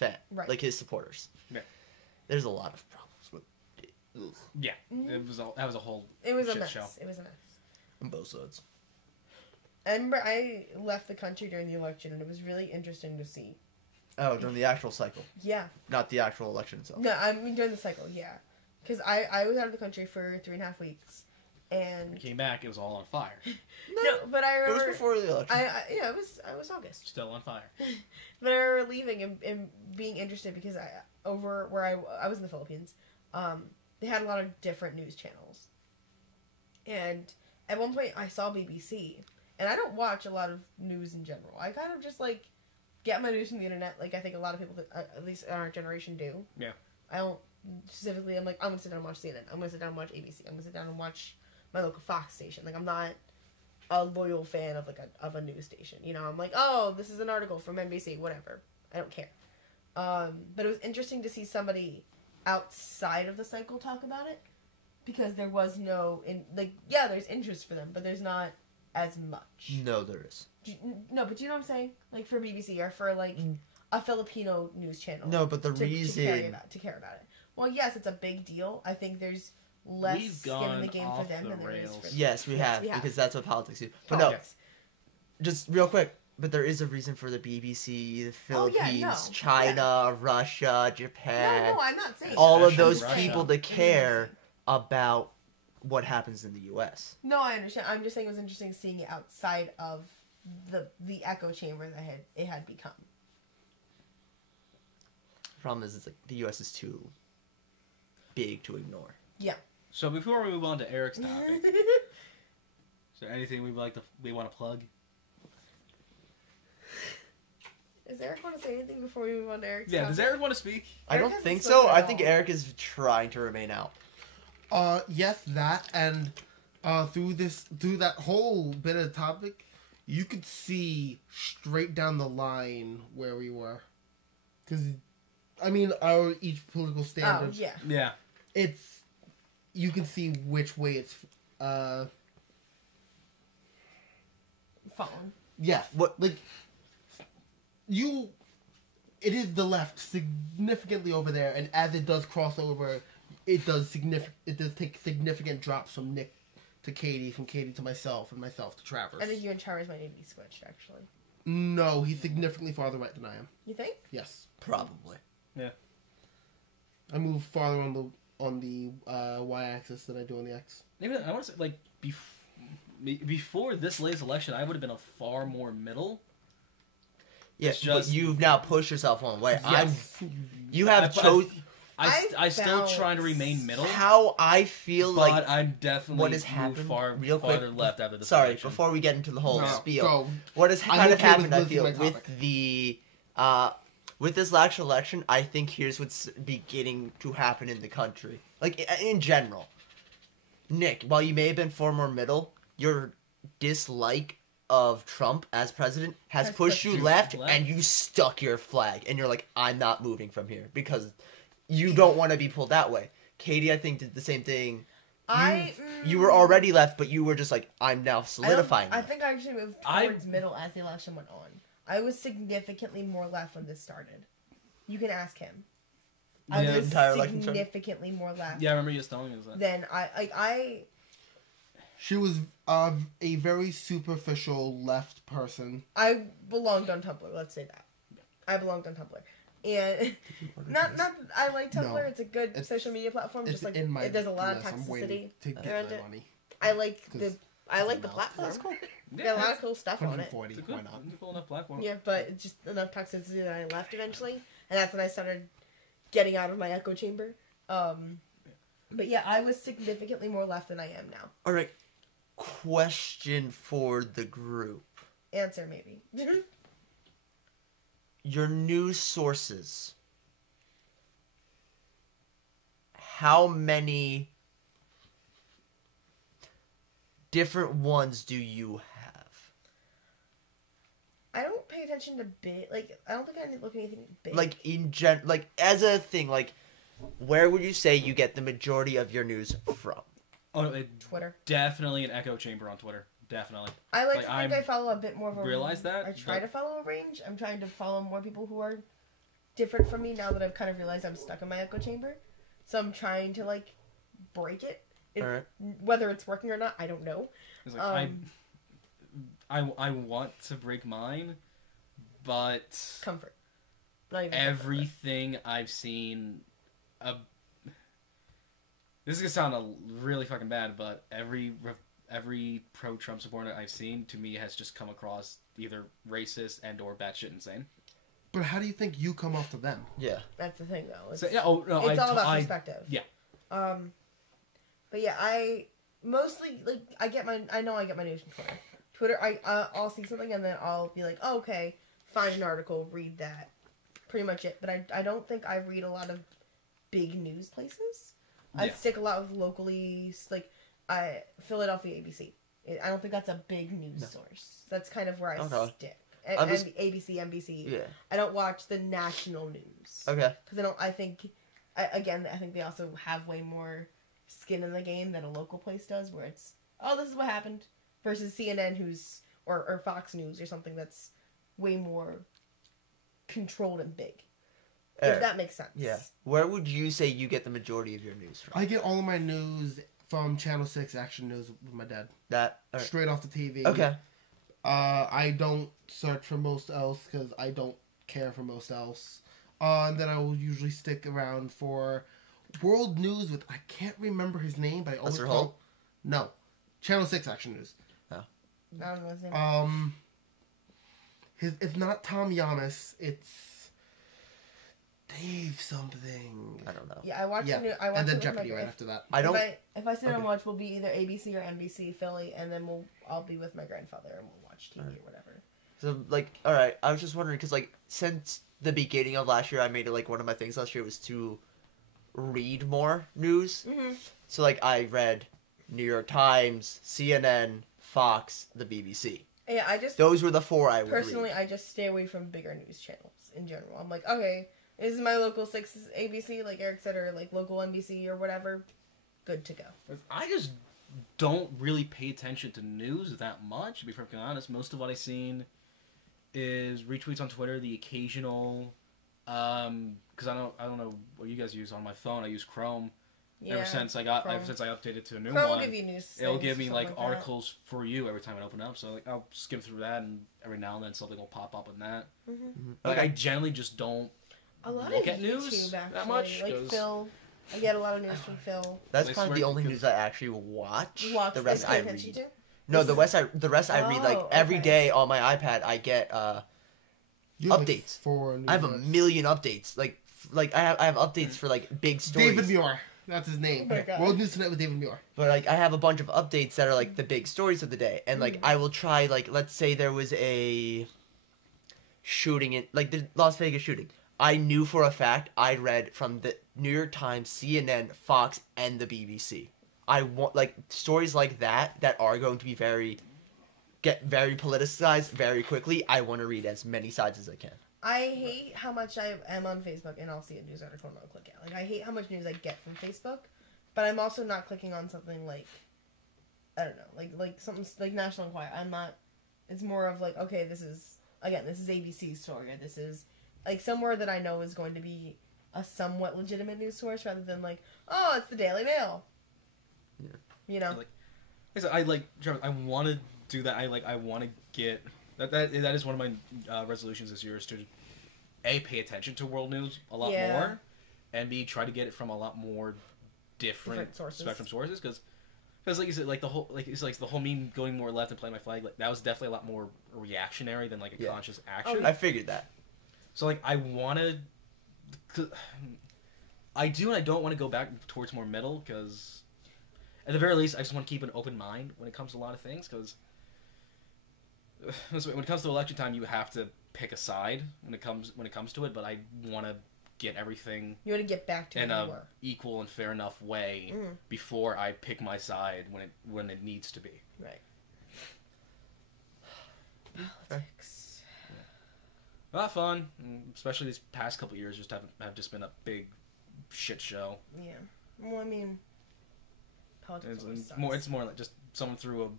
like his supporters. Yeah. There's a lot of problems with it. Yeah, that was a whole It was shit a mess. show. It was a mess. On both sides. I remember I left the country during the election, and it was really interesting to see. Oh, during the actual cycle. Yeah. Not the actual election itself. No, I mean during the cycle, yeah. Because I was out of the country for 3.5 weeks, and When he came back, it was all on fire. no, but I remember It was before the election. it was August. Still on fire. But I remember leaving and being interested because over where I was in the Philippines, they had a lot of different news channels, and at one point I saw BBC, and I don't watch a lot of news in general. I kind of just like get my news from the internet, like I think a lot of people that, at least in our generation, do. Yeah. I don't specifically. I'm like, I'm gonna sit down and watch CNN. I'm gonna sit down and watch ABC. I'm gonna sit down and watch my local Fox station. Like, I'm not a loyal fan of a news station. You know, I'm like, oh, this is an article from NBC, whatever. I don't care. But it was interesting to see somebody outside of the cycle talk about it, because there was there's interest for them, but there's not as much. No, there is. No, but you know what I'm saying? Like, for BBC or for like a Filipino news channel. No, but the reason to care about it. Well, yes, it's a big deal. I think there's less skin in the game for them than there is for them. Yes, we have, because that's what politics do. But no, just real quick. But there is a reason for the BBC, the Philippines, China, Russia, Japan. No, I'm not saying all of those people to care about what happens in the U.S. No, I understand. I'm just saying it was interesting seeing it outside of the echo chamber that it had become. The problem is, it's like the U.S. is too big to ignore. Yeah. So before we move on to Eric's topic, is there anything we want to plug? Does Eric want to say anything before we move on to Eric's topic? topic? Does Eric want to speak? I don't think so. I think Eric is trying to remain out. Yes, that, and through that whole bit of the topic, you could see straight down the line where we were. Because, I mean, each political standard. Oh, yeah. Yeah. You can see which way it's, fallen. Yeah. It is the left significantly over there, and as it does cross over, it does take significant drops from Nick to Katie, from Katie to myself, and myself to Travers. I think you and Travers might need to be switched, actually. No, he's significantly farther right than I am. You think? Yes. Probably. Yeah. I move farther on the y-axis than I do on the x. Even I want to say, like, before this latest election, I would have been a far more middle. Yes, but you've now pushed yourself one way. Yes. You have chosen. I'm still trying to remain middle. How I feel but I'm definitely what has happened real farther left after this Sorry, election. before we get into the whole spiel. Go. What has kind of happened, I feel, with this last election, I think here's what's beginning to happen in the country. Like, in general. Nick, while you may have been far more middle, your dislike of Trump as president has pushed you left, and you stuck your flag. And you're like, I'm not moving from here, because you don't want to be pulled that way. Katie, I think, did the same thing. You were already left, but you were just like, I'm now solidifying. I think I actually moved towards middle as the election went on. I was significantly more left when this started. You can ask him. I The was entire election cycle? significantly more left Yeah, I remember you just telling us that. than I She was a very superficial left person. I belonged on Tumblr. Let's say that. I belonged on Tumblr, and not that I like Tumblr. No, It's a good social media platform. Just like there's a lot of list. I'm toxicity waiting to get around my it. money. I like the 'Cause platform. That's cool. Got a lot of cool stuff on it. 140. It's a Why good, not? it's a cool enough platform. Yeah, but it's just enough toxicity that I left eventually, and that's when I started getting out of my echo chamber. But yeah, I was significantly more left than I am now. All right. Question for the group. Answer maybe. Your news sources. How many different ones do you have? I don't pay attention to big. Like I don't think I look at anything big. Like like as a thing, like where would you say you get the majority of your news from? Oh, no, Twitter. definitely an echo chamber on Twitter. Definitely. I like Like, to think I'm- I follow a bit more of a Realize that? I try But- to follow a range. I'm trying to follow more people who are different from me now that I've kind of realized I'm stuck in my echo chamber. So I'm trying to like break it. Alright. Whether it's working or not, I don't know. It's like, I want to break mine, but Comfort. Not even comfort, everything I've seen, this is gonna sound really fucking bad, but every pro-Trump supporter I've seen to me has just come across either racist and or batshit insane. But how do you think you come off to them? Yeah. That's the thing, though. It's, So, yeah, oh no, it's all about perspective. yeah. But yeah, I mostly like I get my news from Twitter. I'll see something and then I'll be like, oh, okay, find an article, read that. Pretty much it. But I don't think I read a lot of big news places. I Yeah. stick a lot with locally, like Philadelphia ABC. I don't think that's a big news source. That's kind of where I stick. And ABC, NBC. Yeah. I don't watch the national news. Okay. Because I think they also have way more skin in the game than a local place does, where it's, oh, this is what happened, versus CNN, or Fox News or something that's way more controlled and big. If that makes sense. Yeah. Where would you say you get the majority of your news from? I get all of my news from Channel 6 Action News with my dad. Alright. Straight off the TV. Okay. I don't search for most else because I don't care for most else. And then I will usually stick around for world news with, I can't remember his name, but I always Lester call... Holt? No. Channel 6 Action News. I don't know his name. It's not Tom Yamas, it's Dave something. I don't know. Yeah, I watch Yeah, the news. I watch and then it with my Jeopardy right grand- after that. I don't. If I sit Okay. and watch, we'll be either ABC or NBC Philly, and then I'll be with my grandfather and we'll watch TV or whatever. So like, all right. I was just wondering because like since the beginning of last year, I made it like one of my things last year was to read more news. Mm-hmm. So like I read New York Times, CNN, Fox, the BBC. Yeah, I just Those were the four I would personally, read. I just stay away from bigger news channels in general. I'm like, okay, this is my local 6 ABC, like Eric said, or like local NBC or whatever. Good to go. I just don't really pay attention to news that much, to be perfectly honest. Most of what I've seen is retweets on Twitter, the occasional, because I don't know what you guys use on my phone. I use Chrome. Yeah, ever since I updated to a new Chrome will one, give you news. it'll things give or me something like that. articles for you every time I open up. So like I'll skim through that, and every now and then something will pop up in that. Mm-hmm. Like I generally just don't A lot look of at news YouTube, that actually. much, Like 'cause- Phil, I get a lot of news from Phil. That's I kind of swear the only because- news I actually watch. Watch The rest pay I attention read. to? No, the rest I read like Oh, every okay. day on my iPad. I get You have, like, updates. 4 news I have a guys. million updates. Like I have updates for like big stories. David Muir. That's his name. Oh my God. World News Tonight with David Muir. But like I have a bunch of updates that are like the big stories of the day, and like I will try like let's say there was a shooting in like the Las Vegas shooting. I knew for a fact I read from the New York Times, CNN, Fox, and the BBC. I want like stories like that are going to be get very politicized very quickly. I want to read as many sides as I can. I hate how much I am on Facebook and I'll see a news article and I'll click it. Like, I hate how much news I get from Facebook, but I'm also not clicking on something like, I don't know, like something like National Enquirer. I'm not, it's more of like, okay, this is ABC's story, or this is like somewhere that I know is going to be a somewhat legitimate news source rather than like, oh, it's the Daily Mail. Yeah. You know. I want to do that. I want to get that is one of my resolutions this year is to A, pay attention to world news a lot more, and B, try to get it from a lot more different spectrum sources because like you said, like the whole the whole meme going more left and playing my flag, like that was definitely a lot more reactionary than like a conscious action. I figured that. So like I wanted, I do and I don't want to go back towards more middle because at the very least I just want to keep an open mind when it comes to a lot of things because when it comes to election time you have to pick a side when it comes to it, but I want to get everything you want to get back to in a equal and fair enough way before I pick my side when it needs to be. Right. Politics. Yeah. A lot of fun, especially these past couple years. Have just been a big shit show. Yeah. Well, I mean, politics. It's more like just someone threw a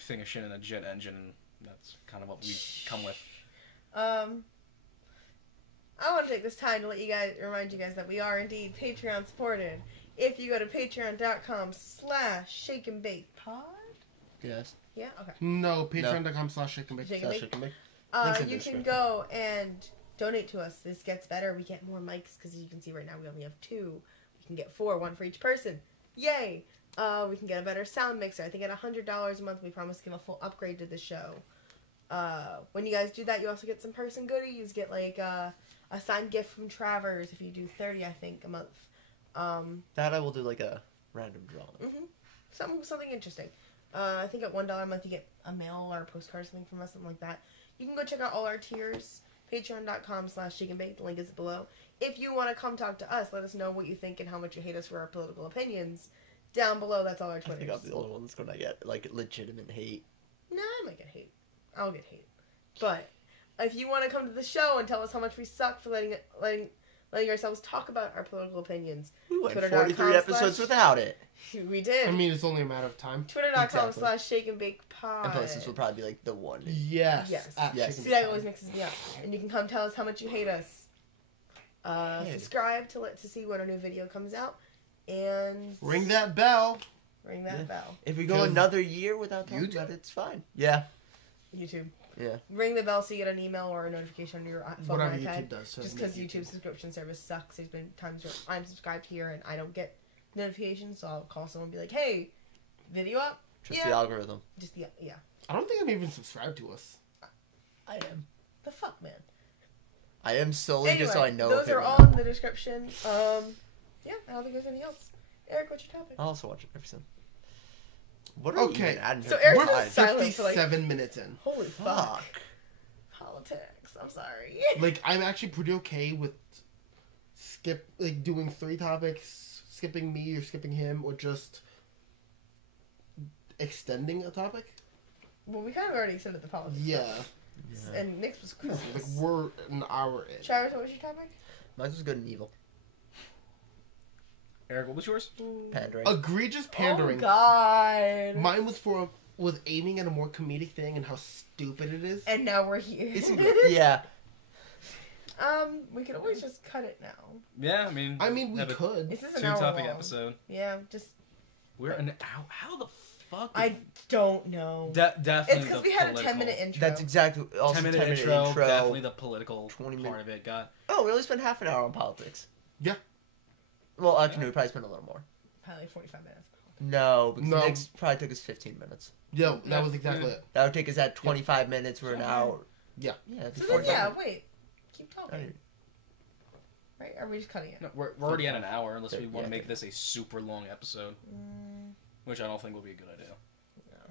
thing of shit in a jet engine, and that's kind of what we come with. I want to take this time to remind you guys that we are indeed Patreon supported. If you go to patreon.com/shakeandbakepod. Yes. Yeah. Okay. No, patreon.com/shakeandbake. You can go and donate to us. This gets better. We get more mics because as you can see right now we only have 2. We can get 4, 1 for each person. Yay! We can get a better sound mixer. I think at $100 a month we promise to give a full upgrade to the show. When you guys do that, you also get some person goodies. Get like a signed gift from Travers if you do 30, I think, a month. That I will do like a random drawing. Something interesting. I think at $1 a month you get a mail or a postcard or something from us, something like that. You can go check out all our tiers. Patreon.com/shakeandbake. The link is below. If you want to come talk to us, let us know what you think and how much you hate us for our political opinions. Down below, that's all our Twitters. I think I'm the only one that's gonna get like legitimate hate. No, I might get hate. I'll get hate. But if you want to come to the show and tell us how much we suck for letting ourselves talk about our political opinions, we went 43 episodes without it. We did. I mean, it's only a matter of time. Twitter.com/shakeandbakepod. And plus, this will probably be like the one. Yes. Yes. See, that always mixes me up. And you can come tell us how much you hate us. Subscribe to see when our new video comes out. And ring that bell. Ring that bell. If we go another year without talking about it, it's fine. Yeah. YouTube. Yeah. Ring the bell so you get an email or a notification on your phone Whatever or iPad. YouTube does. Just because YouTube's subscription service sucks. There's been times where I'm subscribed here and I don't get notifications, so I'll call someone and be like, "Hey, video up." Just the algorithm. Just the I don't think I'm even subscribed to us. I am. The fuck, man. I am solely just so I know. Those are all in the description. Yeah, I don't think there's anything else. Eric, what's your topic? I'll also watch it every time. What are we even adding so here? Eric's We're silent 57 minutes in. Holy fuck. Politics. I'm sorry. Like, I'm actually pretty okay with doing 3 topics, skipping me or skipping him, or just extending a topic. Well, we kind of already extended the politics. Yeah. And Nick's was Christmas. Like, we're an hour in. Travis, what was your topic? Mine was good and evil. Eric, what was yours? Pandering. Egregious pandering. Oh, God. Mine was aiming at a more comedic thing and how stupid it is. And now we're here. Yeah. We could always just cut it now. Yeah, I mean, we could. This is an hour 2-topic long. episode. Yeah, just. We're an hour. How the fuck? I don't know. Definitely. It's because we had a 10-minute intro. That's exactly. Also 10-minute intro. Definitely the political 20 part of it got. Oh, we only spent half an hour on politics. Yeah. Well, actually, no, we probably spent a little more. Probably 45 minutes. No, because Nick's probably took us 15 minutes. Yeah, that was exactly it. That would take us at 25 minutes for an hour. Yeah. Yeah. So then, wait. Keep talking. Right? Or are we just cutting it? No, we're already at an hour, unless we want to make this a super long episode. Which I don't think will be a good idea. No.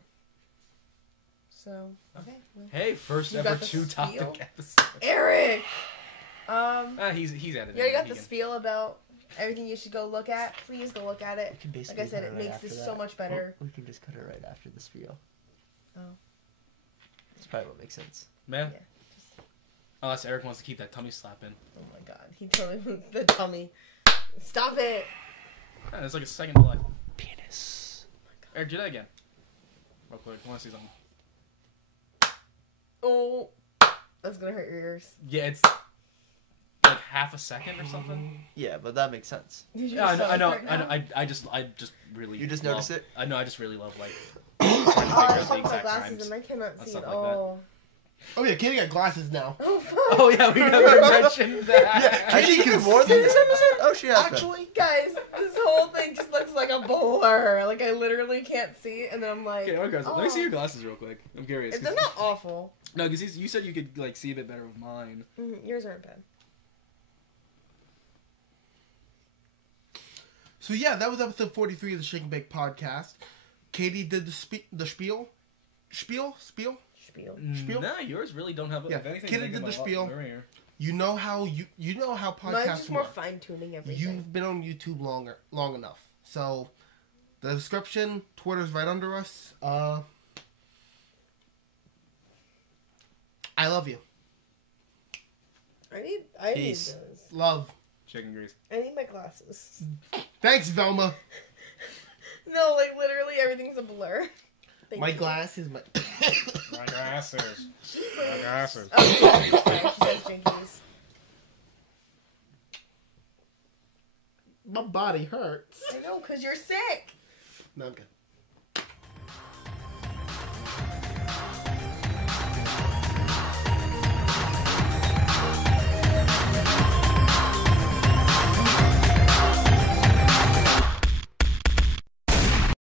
So, okay. Well, hey, first ever 2-topic episode. Eric! He's editing. You already got the spiel about everything you should go look at. Please go look at it. Like I said, it makes this so much better. We can just cut it right after the spiel. Oh. That's probably what makes sense. Man. Yeah. Unless Eric wants to keep that tummy slapping. Oh my god. He totally moved the tummy. Stop it! Yeah, there's like a second delay. Penis. Oh my god. Eric, do that again. Real quick. I want to see something. Oh. That's gonna hurt your ears. Yeah, it's... like half a second or something. Yeah, but that makes sense. Yeah, I know. I just really. You just love, notice it? I know. I just really love like. Oh, trying to I figure out have the my exact glasses times. and I cannot and see stuff it. like that. Oh. Oh yeah, Katie got glasses now. Oh yeah, we never mentioned that. Has she even more than this episode? Oh, she has been. Actually, guys, this whole thing just looks like a blur. Like I literally can't see, and then I'm like, Okay, guys, let me see your glasses real quick. I'm curious. They're not awful. No, because you said you could like see a bit better with mine. Yours aren't bad. So yeah, that was episode 43 of the Shake and Bake podcast. Katie did the spiel. Spiel? Nah, yours really don't have. Yeah, If anything, Katie did the spiel. You know how podcasts Mine's just more work. fine tuning everything. You've been on YouTube long enough. So the description, Twitter's right under us. I love you. I need Peace. those. Love. Chicken grease. I need my glasses. Thanks, Velma. No, like literally everything's a blur. Thank My you. glasses, my My glasses. My glasses. Oh, yeah, sorry, she says jinkies. my body hurts. I know, because you're sick. No, I'm good.